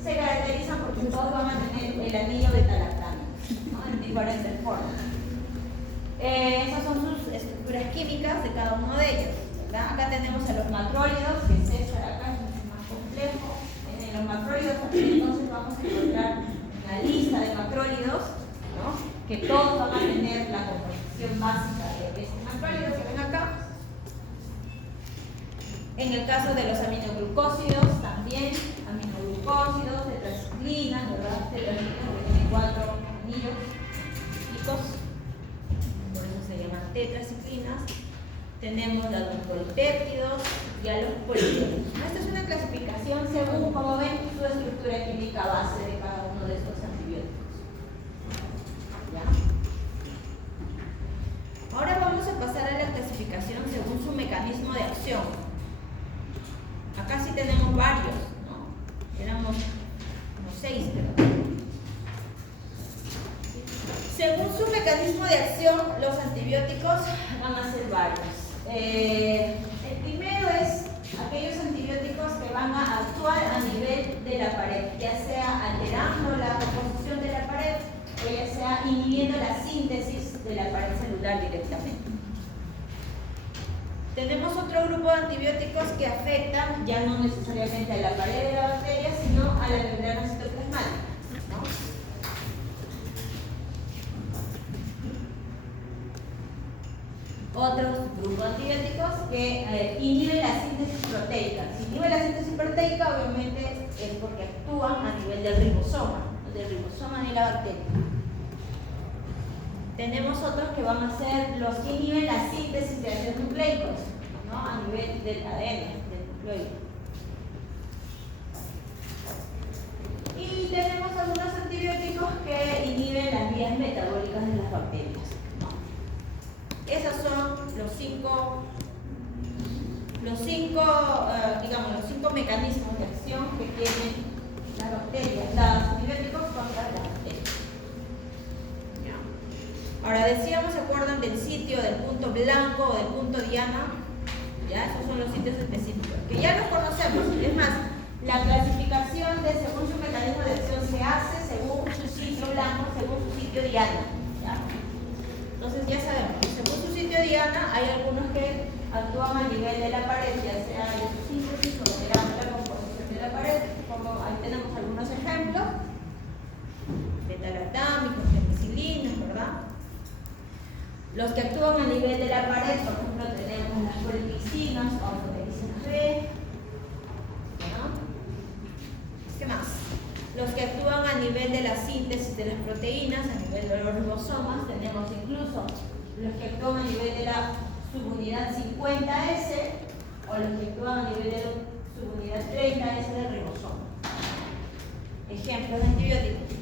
se caracterizan porque todos van a tener el anillo beta-lactámico, ¿no? En diferentes formas. Esas son sus estructuras químicas de cada uno de ellos, ¿verdad? Acá tenemos a los macrólidos, que es este de acá, es mucho más complejo. En los macrólidos, entonces vamos a encontrar una lista de macrólidos, ¿no? Que todos van a tener la composición básica de este macrólido que ven acá. En el caso de los aminoglucósidos, también aminoglucósidos, tetraciclinas, ¿verdad? Tetraciclinas que tienen 4 anillos picos, por eso se llaman tetraciclinas. Tenemos a los polipéptidos y a los polienos. Esta es una clasificación según, como ven, su estructura química base de cada uno de estos antibióticos. ¿Ya? Ahora vamos a pasar a la clasificación según su mecanismo de acción. Acá sí tenemos varios, ¿no? Éramos como 6, pero... Según su mecanismo de acción, los antibióticos van a ser varios. El primero es aquellos antibióticos que van a actuar a nivel de la pared, ya sea alterando la composición de la pared o ya sea inhibiendo la síntesis de la pared celular directamente. Tenemos otro grupo de antibióticos que afectan ya no necesariamente a la pared de la bacteria, sino a la membrana citoplasmática, ¿no? Otro grupo de antibióticos que inhiben la síntesis proteica. Si inhiben la síntesis proteica, obviamente es porque actúan a nivel del ribosoma de la bacteria. Tenemos otros que van a ser los que inhiben la síntesis de ácidos nucleicos, ¿no? A nivel del ADN, del nucleoide. Y tenemos algunos antibióticos que inhiben las vías metabólicas de las bacterias. Esos son los cinco mecanismos de acción que tienen las bacterias, los antibióticos contra las bacterias. Ahora decíamos, ¿se acuerdan del sitio del punto blanco o del punto diana? Ya, esos son los sitios específicos, que ya los conocemos. Es más, la clasificación de según su mecanismo de acción se hace según su sitio blanco, según su sitio diana. ¿Ya? Entonces ya sabemos, según su sitio diana, hay algunos que actúan a nivel de la pared, ya sea de su síntesis o alterando la composición de la pared, como ahí tenemos algunos ejemplos, beta-lactámicos, penicilinas, ¿verdad? Los que actúan a nivel de la pared, por ejemplo, tenemos las polipicinas o polipicinas B, ¿no? ¿Qué más? Los que actúan a nivel de la síntesis de las proteínas, a nivel de los ribosomas, tenemos incluso los que actúan a nivel de la subunidad 50S o los que actúan a nivel de la subunidad 30S del ribosoma. Ejemplos de antibióticos.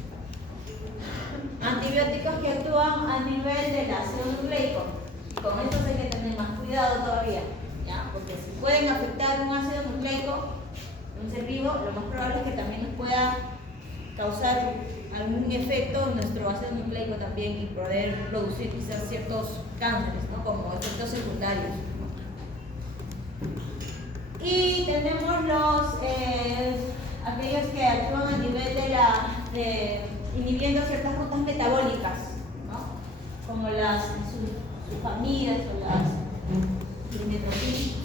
Antibióticos que actúan a nivel del ácido nucleico. Y con estos hay que tener más cuidado todavía, ¿ya? Porque pueden afectar un ácido nucleico, un ser vivo, lo más probable es que también nos pueda causar algún efecto en nuestro ácido nucleico también y poder producir quizás ciertos cánceres, ¿no? Como efectos secundarios. Y tenemos aquellos que actúan a nivel inhibiendo ciertas rutas metabólicas, ¿no? Como las sulfamidas o las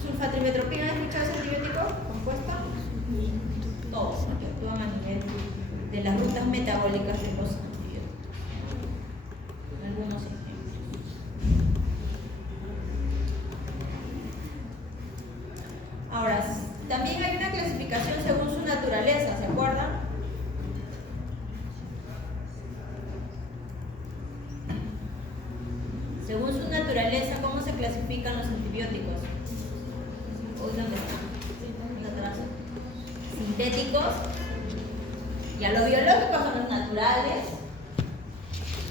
sulfatrimmetoprim. ¿Han escuchado ese antibiótico compuesto? Todos que actúan a nivel de las rutas metabólicas de los antibióticos. Algunos ejemplos. Ahora, también hay una clasificación según su naturaleza, ¿se acuerdan? Según su naturaleza, ¿cómo se clasifican los antibióticos? ¿Dónde están? Sintéticos. Ya los biológicos son los naturales,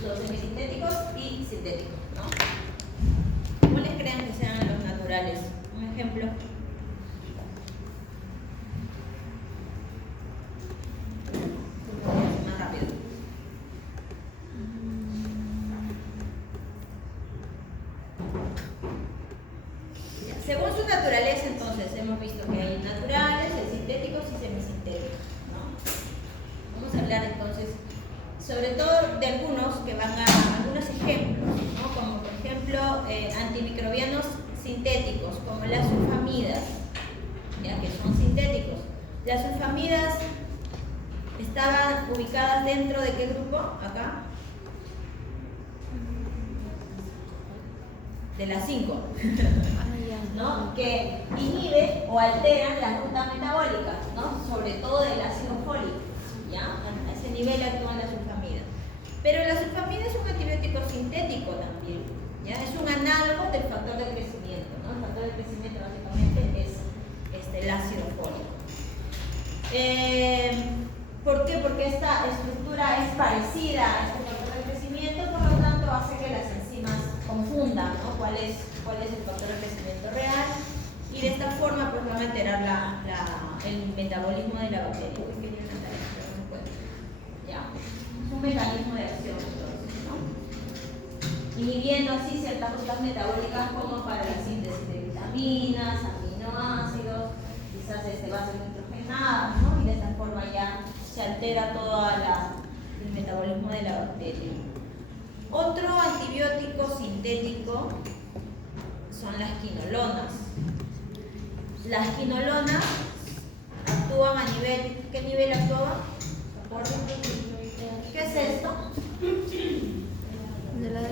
los semisintéticos y sintéticos, ¿no? ¿Cuáles creen que sean los naturales? Un ejemplo. Más rápido. Según su naturaleza, entonces, hemos visto que hay naturales, hay sintéticos y semisintéticos, ¿no? Vamos a hablar entonces, sobre todo de algunos que van a algunos ejemplos, ¿no? Como por ejemplo, antimicrobianos sintéticos, como las sulfamidas, ya que son sintéticos. Las sulfamidas estaban ubicadas dentro de qué grupo? Acá. De las 5. ¿No? Que inhibe o alteran las rutas metabólicas, ¿no? Sobre todo del ácido fólico, ¿ya? A ese nivel actúan las sulfamidas. Pero la sulfamida es un antibiótico sintético también, ¿ya? Es un análogo del factor de crecimiento, ¿no? El factor de crecimiento básicamente es el ácido fólico. ¿Por qué? Porque esta estructura es parecida a este factor de crecimiento, por lo tanto hace que las enzimas confundan, ¿no? ¿Cuál es el factor de crecimiento real? Y de esta forma pues van a alterar el metabolismo de la bacteria. ¿Ya? Es un mecanismo de acción entonces, ¿no? Inhibiendo así ciertas rutas metabólicas como para la síntesis de vitaminas, aminoácidos, quizás bases nitrogenadas, ¿no? Y de esta forma ya se altera todo el metabolismo de la bacteria. Otro antibiótico sintético son las quinolonas. Las quinolonas actúan a nivel, ¿qué nivel actúan? ¿Qué es esto? De las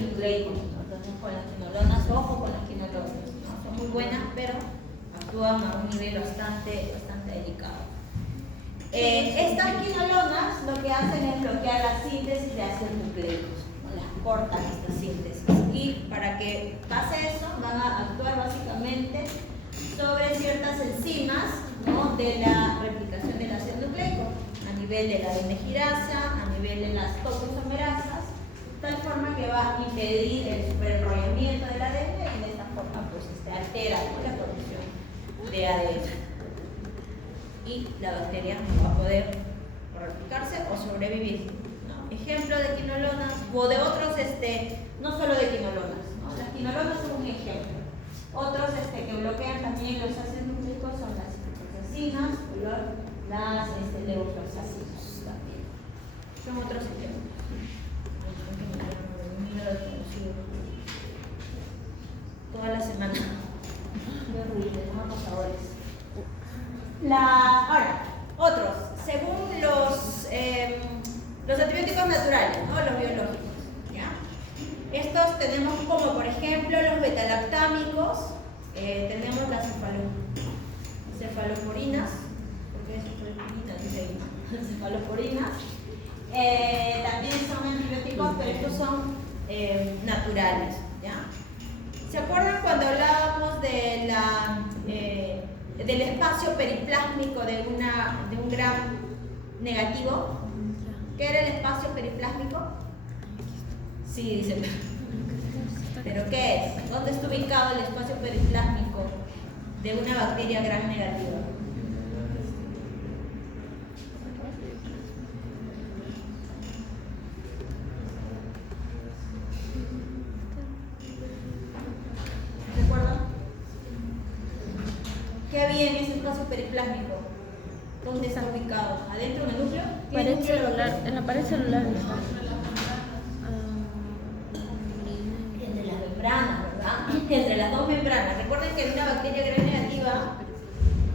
nucleicos. Entonces con las quinolonas, ojo con las quinolonas, ¿no? Son muy buenas, pero actúan a un nivel bastante delicado. Estas quinolonas lo que hacen es bloquear la síntesis de ácidos nucleicos, ¿no? Las cortan esta síntesis. Y para que pase eso, van a actuar básicamente sobre ciertas enzimas, ¿no? De la replicación del ácido nucleico, a nivel de la adenohidrogenasa, a nivel de las topoisomerasas, de tal forma que va a impedir el superenrollamiento del ADN y de esta forma pues altera, ¿no? La producción de ADN. Y la bacteria no va a poder replicarse o sobrevivir, ¿no? Ejemplo de quinolonas o de otros, no solo de quinolonas, ¿no? Las quinolonas son un ejemplo. Otros que bloquean también los ácidos nucleicos son las ciprofloxinas o las levofloxacinas también. Son otros ejemplos. Toda la semana. Qué horrible, no acosadores. Ahora, otros, según los antibióticos naturales, ¿no? Los biológicos, ¿ya? Estos tenemos como, por ejemplo, los betalactámicos, tenemos las cefaloporinas, porque es cefaloporinas, dice ahí, cefaloporinas. También son antibióticos, pero estos son naturales, ¿ya? ¿Se acuerdan cuando hablábamos de del espacio periplásmico de un gram negativo? ¿Qué era el espacio periplásmico? Sí, dice. ¿Pero qué es? ¿Dónde está ubicado el espacio periplásmico de una bacteria gram negativa? ¿Recuerdan? ¿Qué había en ese espacio periplásmico? ¿Dónde está ubicado? ¿Adentro en el núcleo? Pared celular, en la pared celular está. Entre las membranas, ¿verdad? Entre las dos membranas. Recuerden que una bacteria gram negativa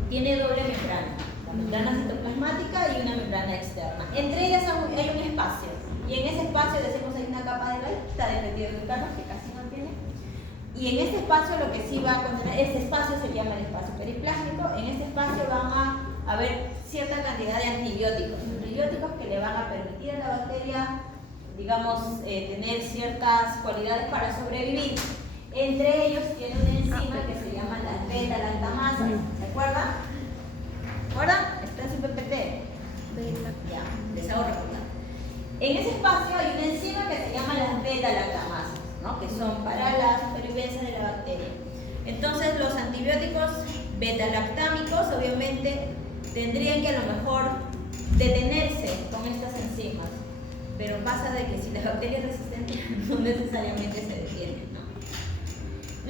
tiene doble membrana. La membrana citoplasmática y una membrana externa. Entre ellas hay un espacio. Y en ese espacio decimos hay una capa delgadita de peptidoglicano que casi no tiene. Y en este espacio lo que sí va a contener, ese espacio se llama el espacio periplásmico. En este espacio van a haber cierta cantidad de antibióticos que le van a permitir a la bacteria, digamos, tener ciertas cualidades para sobrevivir. Entre ellos tiene una enzima que se llama la beta-lactamasa. ¿Se acuerdan? ¿Recuerdan? Está en su PPT. Ya, les hago recordar. En ese espacio hay una enzima que se llama las beta-lactamasas, ¿no? Que son para la supervivencia de la bacteria. Entonces, los antibióticos beta-lactámicos, obviamente, tendrían que a lo mejor detenerse con estas enzimas, pero pasa de que si la bacteria es resistente no necesariamente se detiene, ¿no?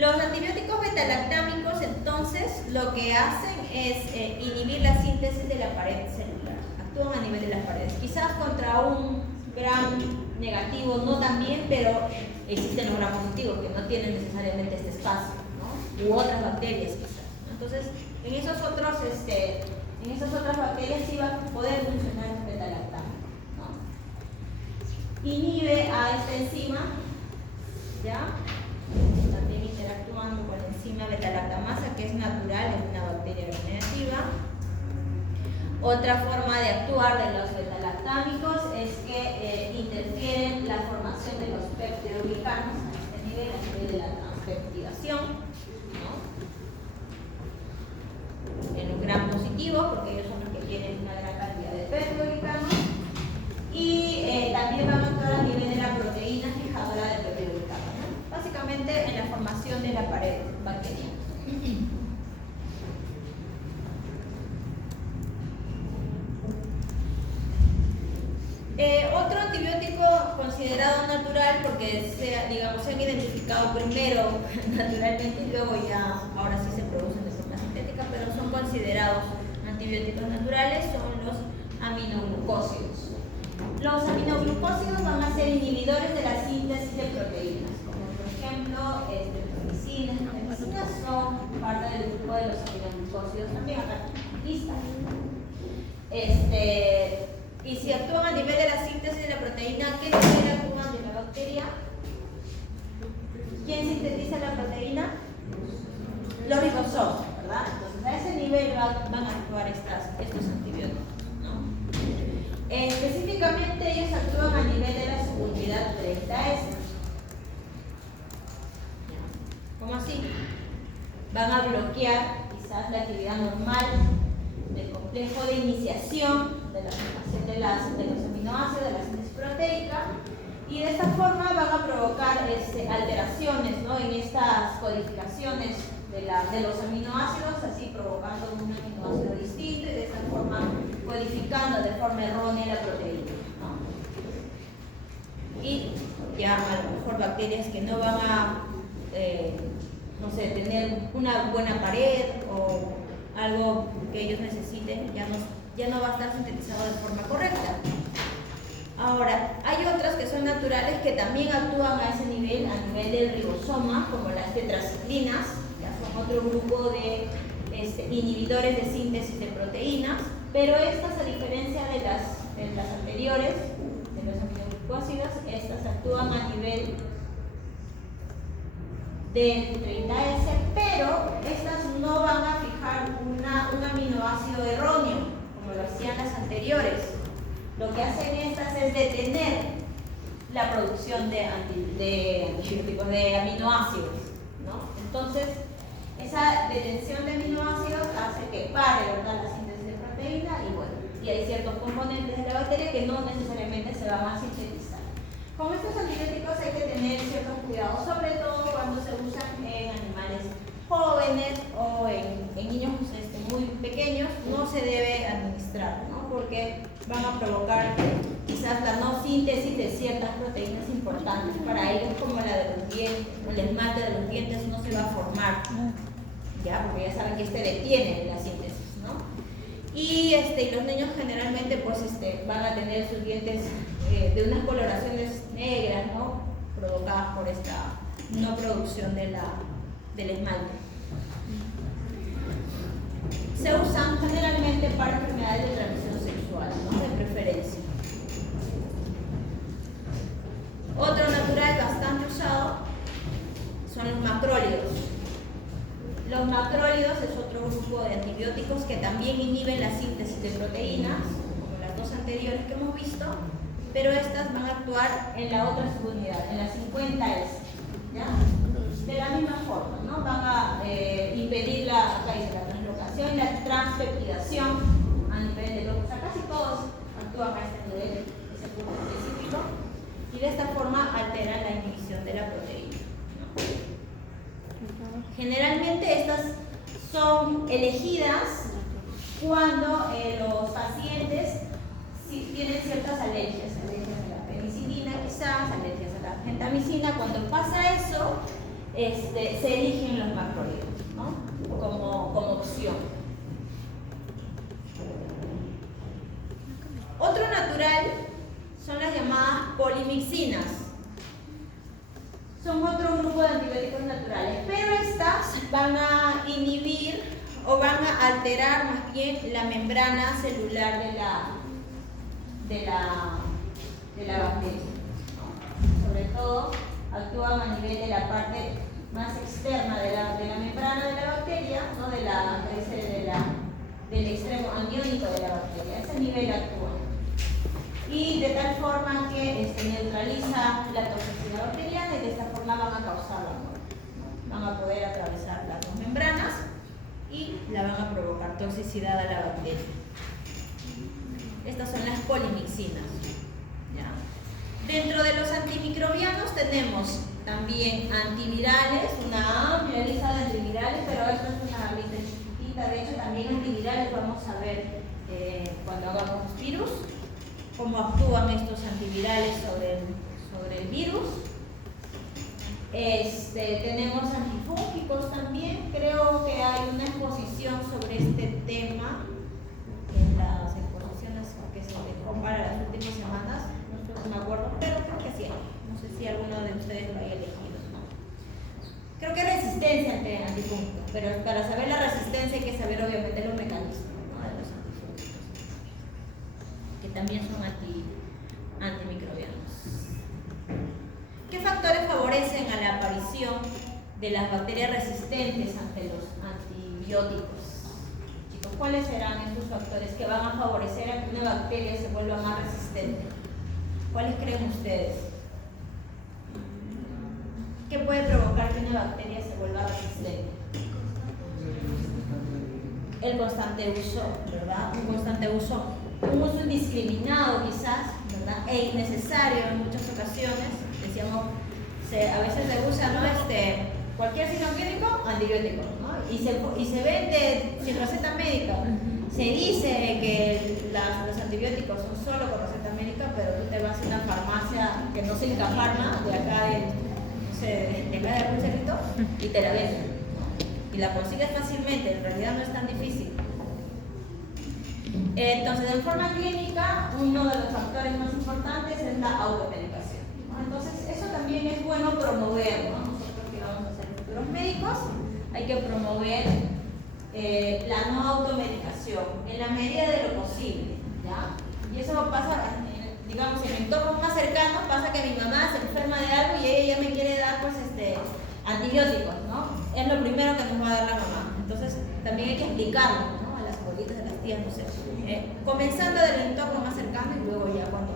Los antibióticos beta-lactámicos entonces lo que hacen es inhibir la síntesis de la pared celular, actúan a nivel de las paredes, quizás contra un gram negativo no tan bien, pero existen los gram positivos que no tienen necesariamente este espacio, ¿no? U otras bacterias quizás, ¿no? Entonces en esas otras bacterias sí va a poder funcionar el beta-lactámico, ¿no? Inhibe a esta enzima, ¿ya? También interactuando con la enzima beta-lactamasa que es natural en una bacteria gram negativa. Otra forma de actuar de los beta-lactámicos es que interfieren la formación de los peptidoglicanos a nivel de la transpeptidación, ¿no? En los gram positivos, porque ellos son los que tienen una gran cantidad de peptidoglicanos, y también van a actuar a nivel de la proteína fijadora de peptidoglicanos, ¿no? Básicamente en la formación de la pared bacteriana. Otro antibiótico considerado natural, porque se han identificado primero naturalmente y luego ya ahora sí se producen de forma sintética, pero son considerados antibióticos naturales, son los aminoglucósidos. Los aminoglucósidos van a ser inhibidores de la síntesis de proteínas, como por ejemplo streptomicinas. Las streptomicinas son parte del grupo de los aminoglucósidos, también acá listas. Y si actúan a nivel de la síntesis de la proteína, ¿qué nivel actúan de la bacteria? ¿Quién sintetiza la proteína? Los ribosomas, ¿verdad? Entonces a ese nivel van a actuar estos antibióticos, ¿no? Específicamente ellos actúan a nivel de la subunidad 30S. ¿Cómo así? Van a bloquear quizás la actividad normal del complejo de iniciación de la formación de los aminoácidos, de la síntesis proteica, y de esta forma van a provocar alteraciones, ¿no? En estas codificaciones de los aminoácidos, así provocando un aminoácido distinto y de esta forma codificando de forma errónea la proteína, ¿no? Y ya a lo mejor bacterias que no van a no sé, tener una buena pared o algo que ellos necesiten, ya no va a estar sintetizado de forma correcta. Ahora, hay otras que son naturales que también actúan a ese nivel, a nivel del ribosoma, como las tetraciclinas, ya son otro grupo de inhibidores de síntesis de proteínas, pero estas, a diferencia de las anteriores, de los aminoglucósidos, estas actúan a nivel del 30S, pero estas no van a fijar un aminoácido erróneo, como lo hacían las anteriores. Lo que hacen estas es detener la producción de antibióticos, de aminoácidos, ¿no? Entonces, esa detención de aminoácidos hace que pare, ¿verdad?, la síntesis de proteína y hay ciertos componentes de la bacteria que no necesariamente se van a sintetizar. Con estos antibióticos hay que tener ciertos cuidados, sobre todo cuando se usan en animales jóvenes o en niños muy pequeños no se debe administrar, ¿no? Porque van a provocar quizás la no síntesis de ciertas proteínas importantes para ellos, como la de los dientes, el esmalte de los dientes no se va a formar, ya, porque ya saben que detiene la síntesis, ¿no? Y los niños generalmente pues van a tener sus dientes de unas coloraciones negras, ¿no? Provocadas por esta no producción del esmalte. Se usan generalmente para enfermedades de transmisión sexual, ¿no? De preferencia. Otro natural bastante usado son los macrólidos. Los macrólidos es otro grupo de antibióticos que también inhiben la síntesis de proteínas, como las dos anteriores que hemos visto, pero estas van a actuar en la otra subunidad, en la 50S, ¿ya? De la misma forma, ¿no? Van a impedir la translocación y la transpeptidación a nivel de los, o sea, casi todos actúan a este nivel, ese grupo específico, y de esta forma alteran la inhibición de la proteína, ¿no? Generalmente estas son elegidas cuando los pacientes tienen ciertas alergias a la penicilina quizás, alergias a la gentamicina. Cuando pasa eso, se eligen los macrólidos, ¿no? como opción. Otro natural son las llamadas polimixinas. Son otro grupo de antibióticos naturales, pero estas van a inhibir o van a alterar más bien la membrana celular de la bacteria, ¿no? Sobre todo actúan a nivel de la parte más externa de la membrana de la bacteria, ¿no? Del extremo aniónico de la bacteria. A ese nivel actúan. Y de tal forma que neutraliza la toxicidad bacteriana y de esta forma van a causar la muerte, ¿no? Van a poder atravesar las dos membranas y la van a provocar toxicidad a la bacteria. Estas son las polimixinas, ¿ya? Dentro de los antimicrobianos tenemos también antivirales, una amplia lista de antivirales, pero esta es una lista chiquitita. De hecho, también antivirales vamos a ver cuando hagamos virus, cómo actúan estos antivirales sobre el virus. Tenemos antifúngicos también. Creo que hay una exposición sobre este tema en las exposiciones que se dejó para las últimas semanas. No me acuerdo, pero creo que sí. No sé si alguno de ustedes lo haya elegido, ¿no? Creo que resistencia ante antifúngicos, pero para saber la resistencia hay que saber obviamente los mecanismos, ¿no? De los antifúngicos, que también son antimicrobianos. ¿Qué factores favorecen a la aparición de las bacterias resistentes ante los antibióticos? Chicos, ¿cuáles serán estos factores que van a favorecer a que una bacteria se vuelva más resistente? ¿Cuáles creen ustedes? ¿Qué puede provocar que una bacteria se vuelva resistente? El constante uso, ¿verdad? Un uso indiscriminado quizás, ¿verdad? E innecesario en muchas ocasiones. Decíamos, a veces se usa, ¿no? Cualquier signo clínico, antibiótico, ¿no? Y se vende sin receta médica. Se dice que los antibióticos son solo con receta médica, pero tú te vas a una farmacia que no se Farma, de acá de algún cerrito, y te la venden, ¿no? Y la consigues fácilmente, en realidad no es tan difícil. Entonces, en forma clínica, uno de los factores más importantes es la automedicación, ¿no? Entonces, eso también es bueno promover, ¿no? Nosotros que vamos a ser futuros médicos, hay que promover la no automedicación en la medida de lo posible, ¿ya? Y eso pasa, digamos, en entornos más cercanos, pasa que mi mamá se enferma de algo y ella ya me quiere dar, pues, antibióticos, ¿no? Es lo primero que nos va a dar la mamá. Entonces, también hay que explicarlo, ¿no? A las abuelitas, a las tías, no sé. Comenzando del entorno más cercano y luego ya cuando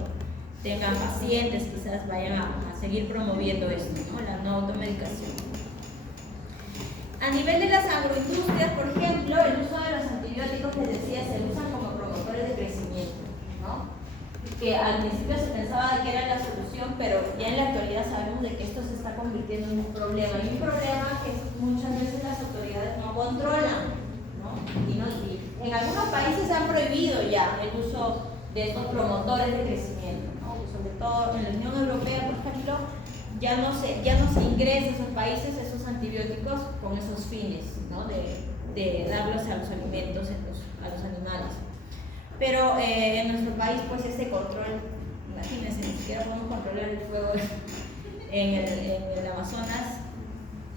tengan pacientes quizás vayan a seguir promoviendo esto, ¿no? La no automedicación. A nivel de las agroindustrias, por ejemplo, el uso de los antibióticos, les decía, se usan como promotores de crecimiento, ¿no? Que al principio se pensaba que era la solución, pero ya en la actualidad sabemos de que esto se está convirtiendo en un problema. Y un problema que muchas veces las autoridades controlan, ¿no? Y en algunos países se han prohibido ya el uso de estos promotores de crecimiento, ¿no? Sobre todo en la Unión Europea, por ejemplo, ya no se ingresa a esos países esos antibióticos con esos fines, ¿no? de darlos a los alimentos, a los animales. Pero en nuestro país, pues este control, imagínense, ni siquiera podemos controlar el fuego en el Amazonas.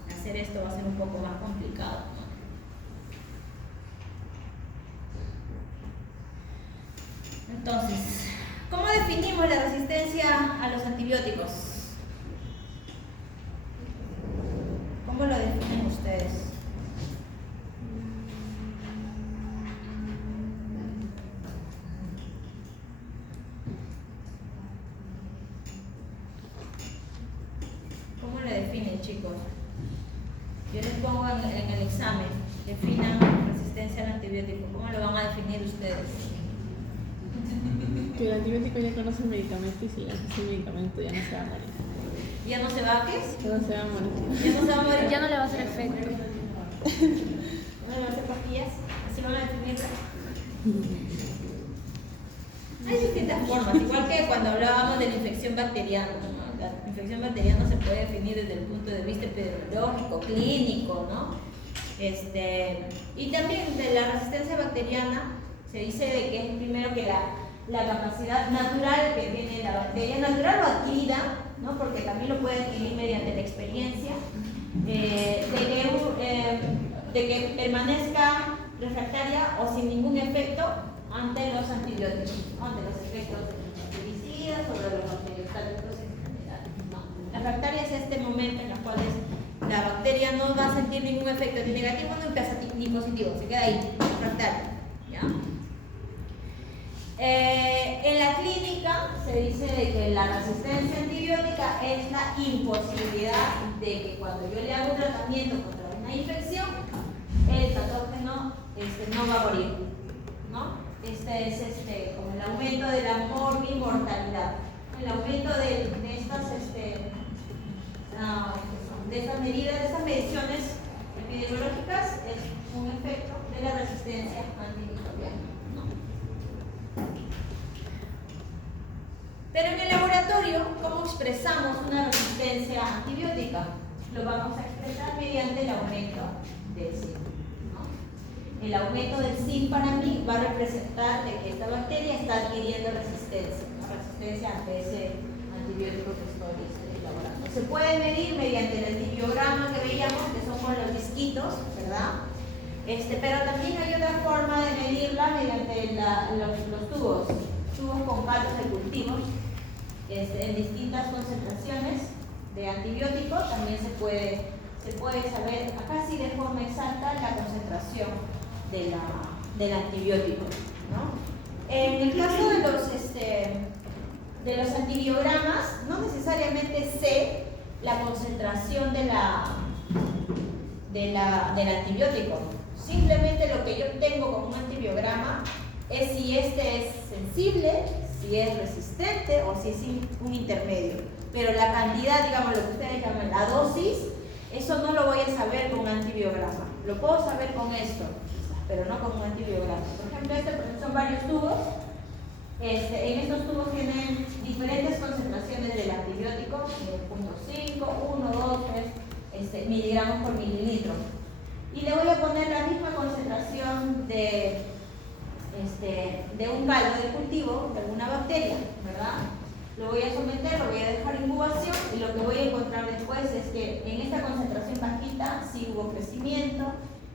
Hacer esto va a ser un poco más complicado, ¿no? Entonces, ¿cómo definimos la resistencia a los antibióticos? ¿Cómo lo definen ustedes? ¿Cómo lo definen, chicos? Yo les pongo en el examen, definan resistencia al antibiótico. ¿Cómo lo van a definir ustedes? Que el antibiótico ya conoce el medicamento y si le haces el medicamento ya no se va a morir. ¿Ya no se va a qué? Ya no se va a morir. ¿Ya no se va a morir? Ya no le va a hacer efecto. ¿No le va a hacer pastillas? ¿Así van a definirla? Hay distintas formas, igual que cuando hablábamos de la infección bacteriana, ¿no? La infección bacteriana se puede definir desde el punto de vista epidemiológico, clínico, ¿no? Y también de la resistencia bacteriana se dice de que es primero que la capacidad natural que tiene la bacteria, natural o adquirida, ¿no? Porque también lo puede adquirir mediante la experiencia, de que permanezca refractaria o sin ningún efecto ante los antibióticos, ante los efectos de los bactericidas sobre los bacteriostáticos en general, ¿no? La refractaria es este momento en el cual la bacteria no va a sentir ningún efecto ni negativo ni positivo, se queda ahí, refractaria, ¿ya? En la clínica se dice de que la resistencia antibiótica es la imposibilidad de que cuando yo le hago un tratamiento contra una infección, el patógeno no va a morir, ¿no? Este es como el aumento de la mortalidad, el aumento de estas medidas, de estas mediciones epidemiológicas es un efecto de la resistencia antimicrobiana, ¿no? Pero en el laboratorio, ¿cómo expresamos una resistencia antibiótica? Lo vamos a expresar mediante el aumento del zinc, ¿no? El aumento del zinc para mí va a representar de que esta bacteria está adquiriendo resistencia, ¿no? Resistencia ante ese antibiótico que estoy elaborando. Se puede medir mediante el antibiograma que veíamos, que son con los disquitos, ¿verdad? Pero también hay otra forma de medirla mediante los tubos con palos de cultivo, en distintas concentraciones de antibiótico. También se puede saber acá sí de forma exacta la concentración del antibiótico, ¿no? En el caso de los antibiogramas, no necesariamente sé la concentración del antibiótico. Simplemente lo que yo tengo como un antibiograma es si este es sensible, si es resistente o si es un intermedio. Pero la cantidad, digamos, lo que ustedes llaman la dosis, eso no lo voy a saber con un antibiograma. Lo puedo saber con esto, pero no con un antibiograma. Por ejemplo, son varios tubos. En estos tubos tienen diferentes concentraciones del antibiótico, 0.5, 1, 2, 3 miligramos por mililitro. Y le voy a poner la misma concentración de un caldo de cultivo de alguna bacteria, ¿verdad? Lo voy a someter, lo voy a dejar en incubación y lo que voy a encontrar después es que en esta concentración bajita sí hubo crecimiento,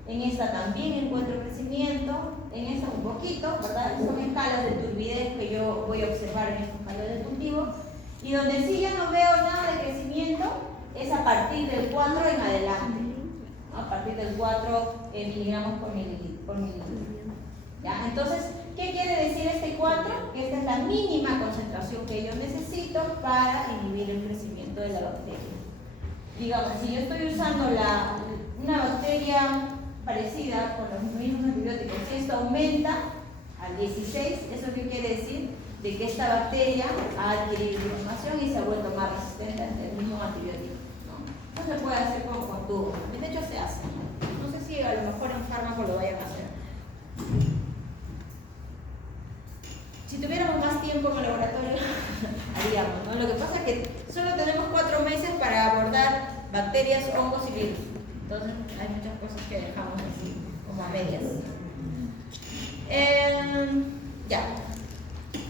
en esta también encuentro crecimiento, en esta un poquito, ¿verdad? Son escalas de turbidez que yo voy a observar en estos caldos de cultivo, y donde sí ya no veo nada de crecimiento es a partir del 4 en adelante, ¿no? A partir del 4 miligramos por mililitro. ¿Ya? Entonces, ¿qué quiere decir este 4? Que esta es la mínima concentración que yo necesito para inhibir el crecimiento de la bacteria. Digamos, si yo estoy usando una bacteria parecida con los mismos antibióticos, si esto aumenta al 16, ¿eso qué quiere decir? De que esta bacteria ha adquirido información y se ha vuelto más resistente ante el mismo antibiótico, ¿no? No se puede hacer con tubos, de hecho se hace. No sé si si a lo mejor en fármaco lo vayan a hacer. Si tuviéramos más tiempo en el laboratorio, haríamos, ¿no? Lo que pasa es que solo tenemos 4 meses para abordar bacterias, hongos y virus. Entonces hay muchas cosas que dejamos así, como a medias. Ya.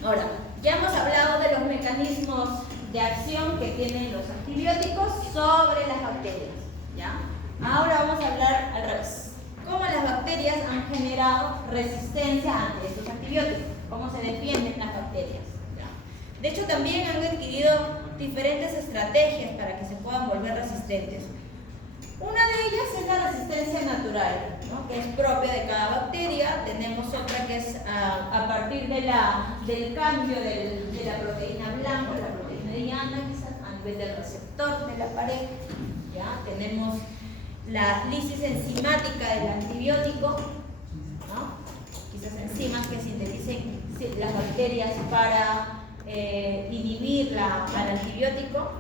Ahora, ya hemos hablado de los mecanismos de acción que tienen los antibióticos sobre las bacterias, ¿ya? Ahora vamos a hablar al revés. ¿Cómo las bacterias han generado resistencia ante estos antibióticos? ¿Cómo se defienden las bacterias? ¿Ya? De hecho, también han adquirido diferentes estrategias para que se puedan volver resistentes. Una de ellas es la resistencia natural, ¿no? Que es propia de cada bacteria. Tenemos otra que es a partir del cambio de la proteína blanca, la proteína diana, quizás a nivel del receptor de la pared. ¿Ya? Tenemos la lisis enzimática del antibiótico, ¿no? Quizás enzimas que sinteticen las bacterias para inhibir al antibiótico.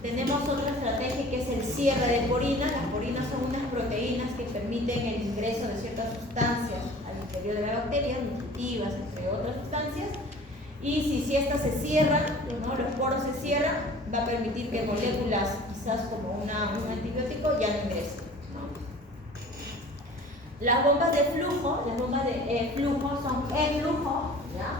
Tenemos otra estrategia que es el cierre de porinas. Las porinas son unas proteínas que permiten el ingreso de ciertas sustancias al interior de la bacteria, nutritivas, entre otras sustancias. Y si estas se cierran, ¿no? Los poros se cierran, va a permitir que moléculas, quizás como un antibiótico, ya no ingresen, ¿no? Las bombas de flujo, son e-flujo, ¿ya?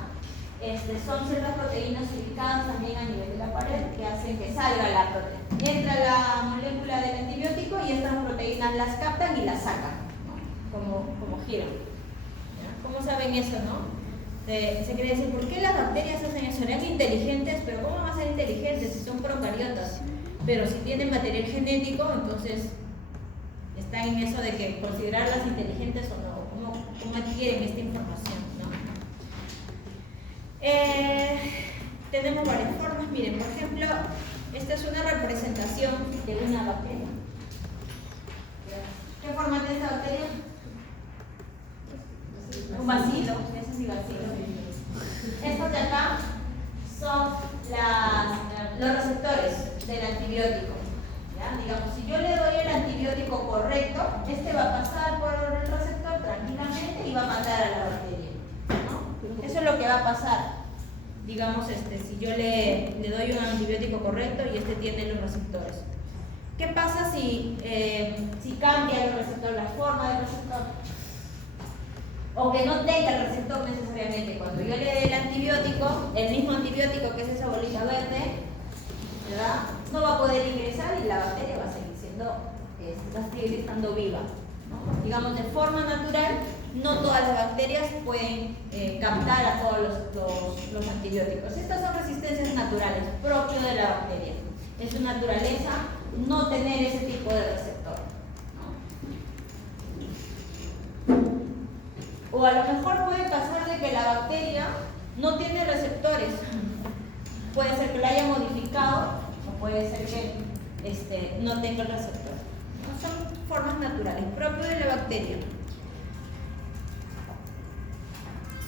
Son ciertas proteínas ubicadas también a nivel de la pared que hacen que salga la proteína. Entra la molécula del antibiótico y estas proteínas las captan y las sacan, ¿no? Como giran. ¿Ya? ¿Cómo saben eso, no? Se quiere decir, ¿por qué las bacterias hacen eso? Serían inteligentes, pero ¿cómo van a ser inteligentes si son procariotas? Pero si tienen material genético, entonces están en eso de que considerarlas inteligentes o no. ¿Cómo adquieren esta información, ¿no? Tenemos varias formas. Miren, por ejemplo, esta es una representación de una bacteria. ¿Qué forma tiene esta bacteria? Un bacilo, ese es mi bacilo. Estos de acá son los receptores del antibiótico. ¿Ya? Digamos, si yo le doy el antibiótico correcto, este va a pasar por el receptor tranquilamente y va a matar a la bacteria, ¿no? Eso es lo que va a pasar. Digamos, si yo le doy un antibiótico correcto y este tiene los receptores. ¿Qué pasa si cambia el receptor, la forma del receptor? O que no tenga el receptor necesariamente. Cuando yo le dé el antibiótico, el mismo antibiótico que es esa bolita verde, ¿verdad? No va a poder ingresar y la bacteria va a seguir estando viva, ¿no? Digamos, de forma natural, no todas las bacterias pueden captar a todos los antibióticos. Estas son resistencias naturales, propio de la bacteria. Es su naturaleza no tener ese tipo de receptor, ¿no? O a lo mejor puede pasar de que la bacteria no tiene receptores. Puede ser que lo haya modificado o puede ser que no tenga el receptor. ¿No? Son formas naturales, propias de la bacteria.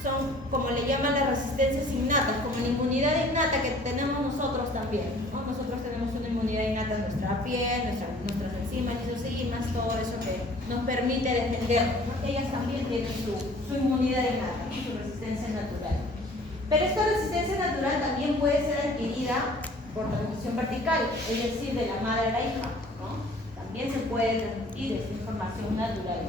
Son, como le llaman, las resistencias innatas, como la inmunidad innata que tenemos nosotros también, ¿no? Nosotros tenemos una inmunidad innata en nuestra piel, nuestras enzimas, lisocimas, todo eso que nos permite defendernos, ¿no? Ellas también tienen su inmunidad innata, ¿no? Su resistencia natural. Pero esta resistencia natural también puede ser adquirida por transmisión vertical, es decir, de la madre a la hija, ¿no? También se puede transmitir esta información natural.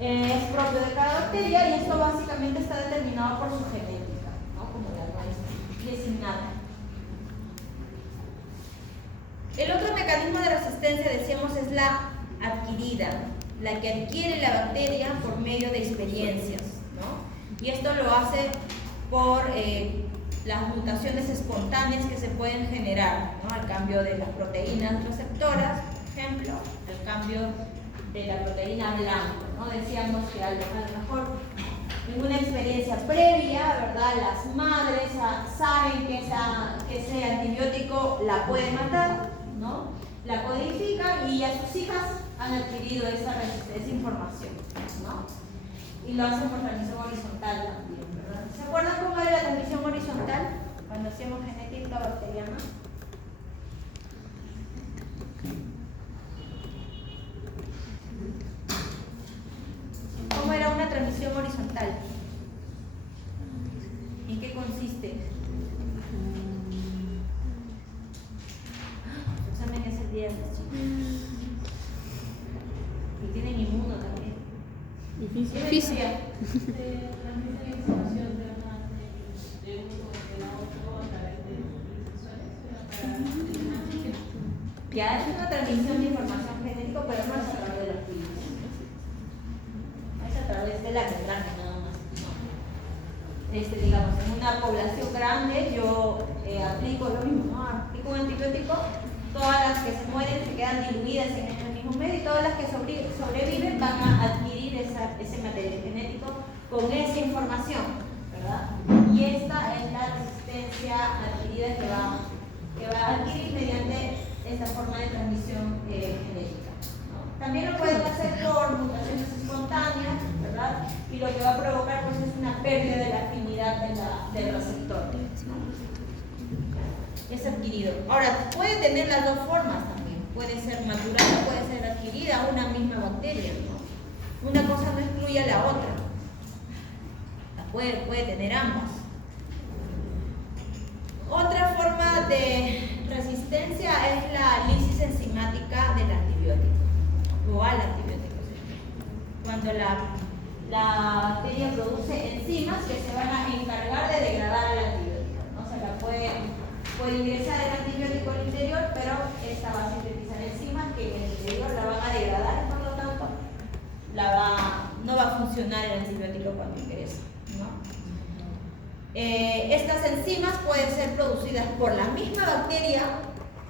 Es propio de cada bacteria y esto básicamente está determinado por su genética, ¿no? Como la nuestra, y es innata. El otro mecanismo de resistencia, decíamos, es la adquirida, la que adquiere la bacteria por medio de experiencias, ¿no? Y esto lo hace por las mutaciones espontáneas que se pueden generar, ¿no? Al cambio de las proteínas receptoras, por ejemplo, al cambio de la proteína blanca, ¿no? Decíamos que a lo mejor en una experiencia previa, ¿verdad? Las madres saben que ese antibiótico la puede matar, ¿no? La codifican y a sus hijas han adquirido esa información, ¿no? Y lo hacen por transmisión horizontal también, ¿verdad? ¿Se acuerdan cómo era la transmisión horizontal cuando hacíamos genética bacteriana? transmisión horizontal? ¿En qué consiste? El examen es el viernes, chicos. Y tienen inmuno también. Difícil. Difícil. Transmiten información de uno de la otro a través de visuales. Ya es una transmisión de información genética, pero no es a través de los virus. Es a través de la membrana nada más. Digamos, en una población grande yo aplico lo mismo, ¿no? Aplico un antibiótico, todas las que se mueren se quedan diluidas en el mismo medio y todas las que sobreviven van a adquirir ese material genético con esa información, ¿verdad? Y esta es la resistencia adquirida que va a adquirir mediante esta forma de transmisión genética, ¿no? También lo pueden hacer por mutaciones espontáneas, ¿verdad? Y lo que va a provocar pues, es una pérdida de la afinidad del receptor, ¿no? Es adquirido. Ahora, puede tener las dos formas también. Puede ser natural o puede ser adquirida una misma bacteria, ¿no? Una cosa no excluye a la otra. Puede tener ambas. Otra forma de resistencia es la lisis enzimática del antibiótico o al antibiótico. Cuando la bacteria produce enzimas que se van a encargar de degradar el antibiótico, ¿no? Se la puede ingresar el antibiótico al interior, pero esta va a sintetizar enzimas que en el interior la van a degradar y por lo tanto no va a funcionar el antibiótico cuando ingresa, ¿no? Estas enzimas pueden ser producidas por la misma bacteria,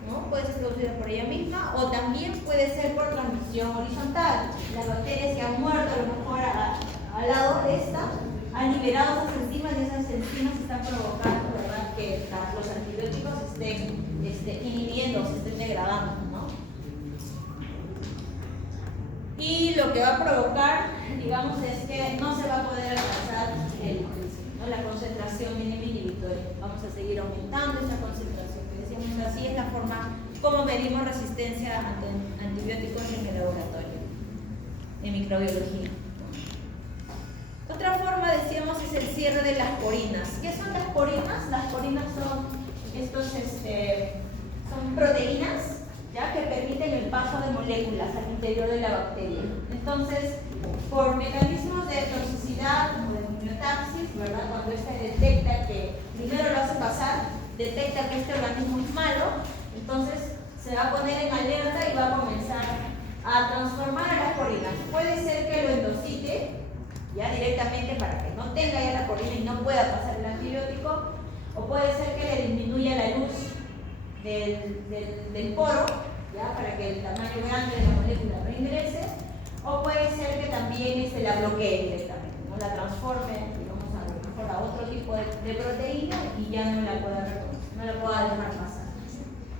¿no? Puede ser producida por ella misma o también puede ser por transmisión horizontal. Las bacterias que han muerto a lo mejor al lado de esta han liberado esas enzimas y esas enzimas están provocando, ¿verdad?, que los antibióticos estén inhibiendo, se estén degradando, ¿no? Y lo que va a provocar, digamos, es que no se va a poder alcanzar la concentración mínima inhibitoria. Vamos a seguir aumentando esa concentración. Decimos así es la forma como medimos resistencia ante antibióticos en el laboratorio, en microbiología. Otra forma, decíamos, es el cierre de las porinas. ¿Qué son las porinas? Las porinas son son proteínas, ¿ya?, que permiten el paso de moléculas al interior de la bacteria. Entonces, por mecanismos de toxicidad o de homeotaxis, ¿verdad?, cuando éste detecta que primero lo hace pasar, detecta que este organismo es malo, entonces se va a poner en alerta y va a comenzar a transformar a las porinas. Puede ser que lo endocite ya directamente para que no tenga ya la porina y no pueda pasar el antibiótico, o puede ser que le disminuya la luz del poro, ya, para que el tamaño grande de la molécula no ingrese, o puede ser que también se la bloquee directamente, no la transforme, digamos, a lo mejor a otro tipo de proteína y ya no la pueda reconocer, no la pueda dejar pasar.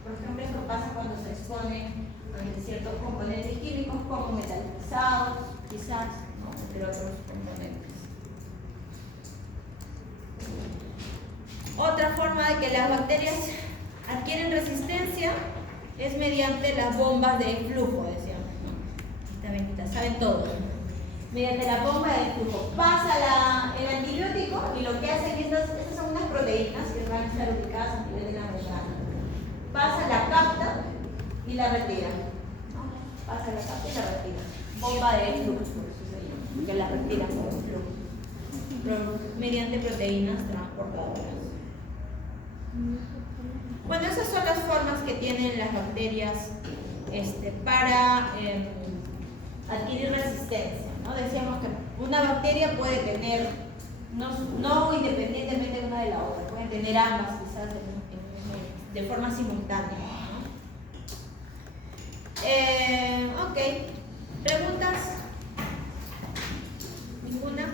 Por ejemplo, esto pasa cuando se expone a ciertos componentes químicos como metalizados, quizás, ¿no?, entre otros componentes. Otra forma de que las bacterias adquieren resistencia es mediante las bombas de flujo, decíamos, ¿no? Esta bendita, saben todo. Mediante la bomba de flujo pasa el antibiótico y lo que hacen estas son unas proteínas que van a estar ubicadas a nivel de la membrana. Pasa, la capta y la retira, ¿no? Pasa, la capta y la retira. Bomba de flujo, por eso se llama, porque la retira por flujo, mediante proteínas transportadoras. Bueno, esas son las formas que tienen las bacterias para adquirir resistencia, ¿no? Decíamos que una bacteria puede tener, no independientemente de una de la otra, pueden tener ambas quizás de forma simultánea, ¿no? Ok, ¿preguntas? ¿Ninguna?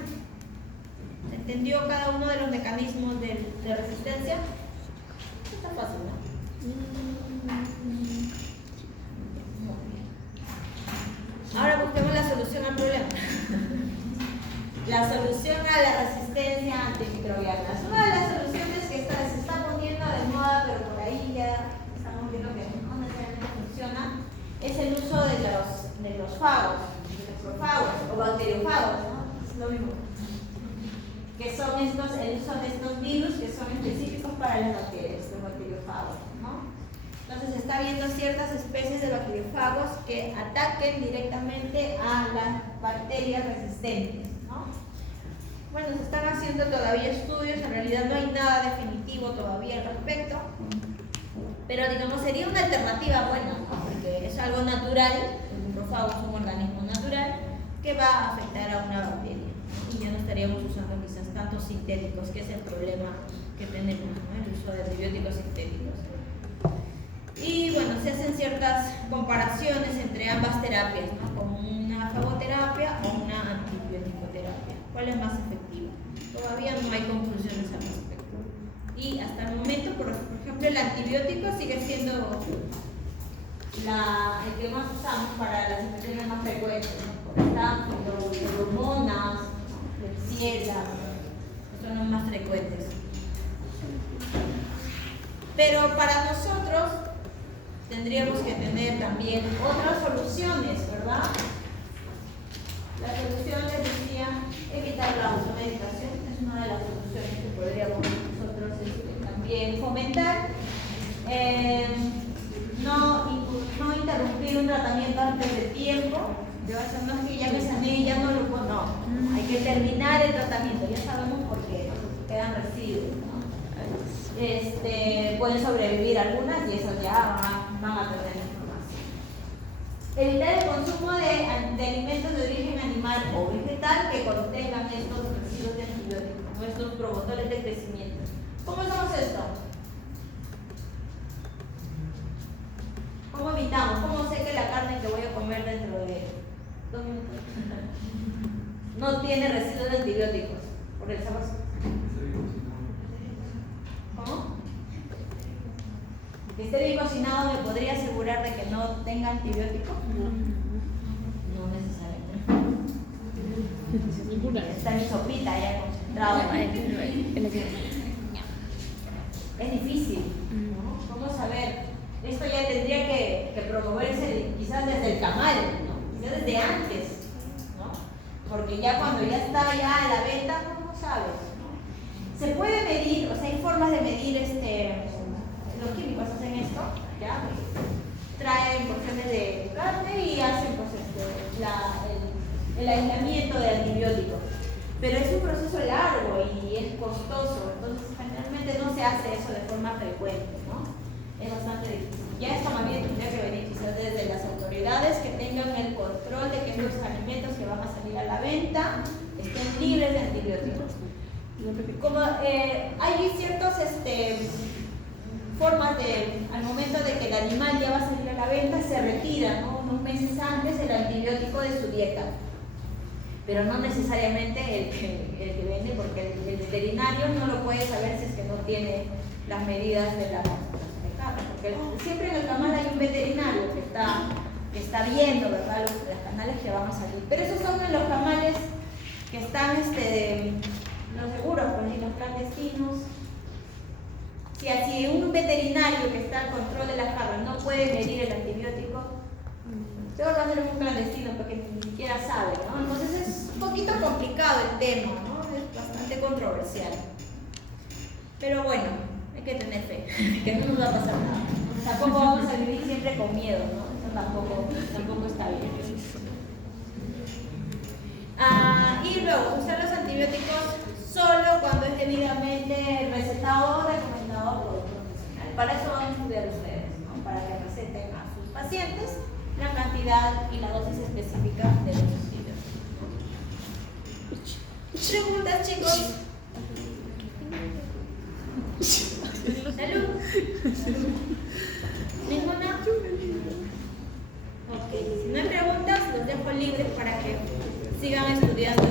¿Se entendió cada uno de los mecanismos de resistencia? Está fácil, ¿no? Ahora busquemos la solución al problema. La solución a la resistencia antimicrobiana. Es una de las soluciones que se está poniendo de moda, pero por ahí ya estamos viendo que no necesariamente funciona. Es el uso de los fagos, de los profagos o bacteriofagos, ¿no? Es lo mismo. son el uso de estos virus que son específicos para las bacterias, los bacteriófagos, ¿no? Entonces se está viendo ciertas especies de bacteriófagos que ataquen directamente a las bacterias resistentes, ¿no? Bueno, se están haciendo todavía estudios, en realidad no hay nada definitivo todavía al respecto, pero digamos sería una alternativa buena, ¿no? Porque es algo natural, el mucrófago es un organismo natural que va a afectar a una bacteria, ¿no? Y ya no estaríamos usando quizás tantos sintéticos, que es el problema que tenemos, ¿no? El uso de antibióticos sintéticos. Y bueno, se hacen ciertas comparaciones entre ambas terapias, ¿no? Como una fagoterapia o una antibioticoterapia. ¿Cuál es más efectiva? Todavía no hay conclusiones al respecto. Y hasta el momento, por ejemplo, el antibiótico sigue siendo el que más usamos para las infecciones más frecuentes, ¿no? Por ejemplo, hormonas, Klebsiella, son los más frecuentes. Pero para nosotros tendríamos que tener también otras soluciones, ¿verdad? La solución, les decía, evitar la automedicación, es una de las soluciones que podríamos nosotros también fomentar. No interrumpir un tratamiento antes de tiempo. No es que ya me sané y ya no lo puedo, no. Hay que terminar el tratamiento, ya sabemos por qué, quedan residuos, ¿no? Pueden sobrevivir algunas y eso ya van a tener información. Evitar el consumo de alimentos de origen animal o vegetal que contengan estos residuos de antibióticos o estos promotores de crecimiento. ¿Cómo hacemos esto? ¿Cómo evitamos? ¿Cómo sé que la carne que voy a comer dentro de 2 minutos no tiene residuos de antibióticos? Por el sabor. ¿Cómo? Que esté bien cocinado, ¿me podría asegurar de que no tenga antibióticos? No necesariamente. Está mi sopita ya concentrado. Es difícil, ¿no? ¿Cómo saber? Esto ya tendría que promoverse quizás desde el camal, ¿no? Quizás desde antes, ¿no? Porque ya cuando ya está ya a la venta, ¿cómo sabes? ¿No? Se puede medir, o sea, hay formas de medir los químicos hacen esto, ¿ya? Traen porciones de carne y hacen pues, el aislamiento de antibióticos. Pero es un proceso largo y es costoso, entonces generalmente no se hace eso de forma frecuente, ¿no? Es bastante difícil. Ya esto más bien tendría que venir quizás desde las autoridades que tengan el control de que los alimentos que van a salir a la venta estén libres de antibióticos. Como hay ciertas formas al momento de que el animal ya va a salir a la venta, se retira, ¿no? Unos meses antes el antibiótico de su dieta. Pero no necesariamente el que vende, porque el veterinario no lo puede saber si es que no tiene las medidas de la carne. Porque siempre en el camal hay un veterinario que está viendo, ¿verdad? Los canales que van a salir. Pero esos son los camales que están los seguros, pues, y los clandestinos. Si un veterinario que está al control de la carne no puede medir el antibiótico, tengo que hacer un clandestino porque ni siquiera sabe, ¿no? Entonces es un poquito complicado el tema, ¿no? Es bastante controversial. Pero bueno, hay que tener fe, que no nos va a pasar nada. Tampoco vamos a vivir siempre con miedo, ¿no? Eso tampoco está bien. Y luego, usar los antibióticos solo cuando es debidamente recetado o recomendado por un profesional. Para eso van a estudiar ustedes, ¿no? Para que receten a sus pacientes la cantidad y la dosis específica de los antibióticos. ¿Preguntas, chicos? ¿Salud? ¿Ninguna? Ok, si no hay preguntas, los dejo libres para que sigan estudiando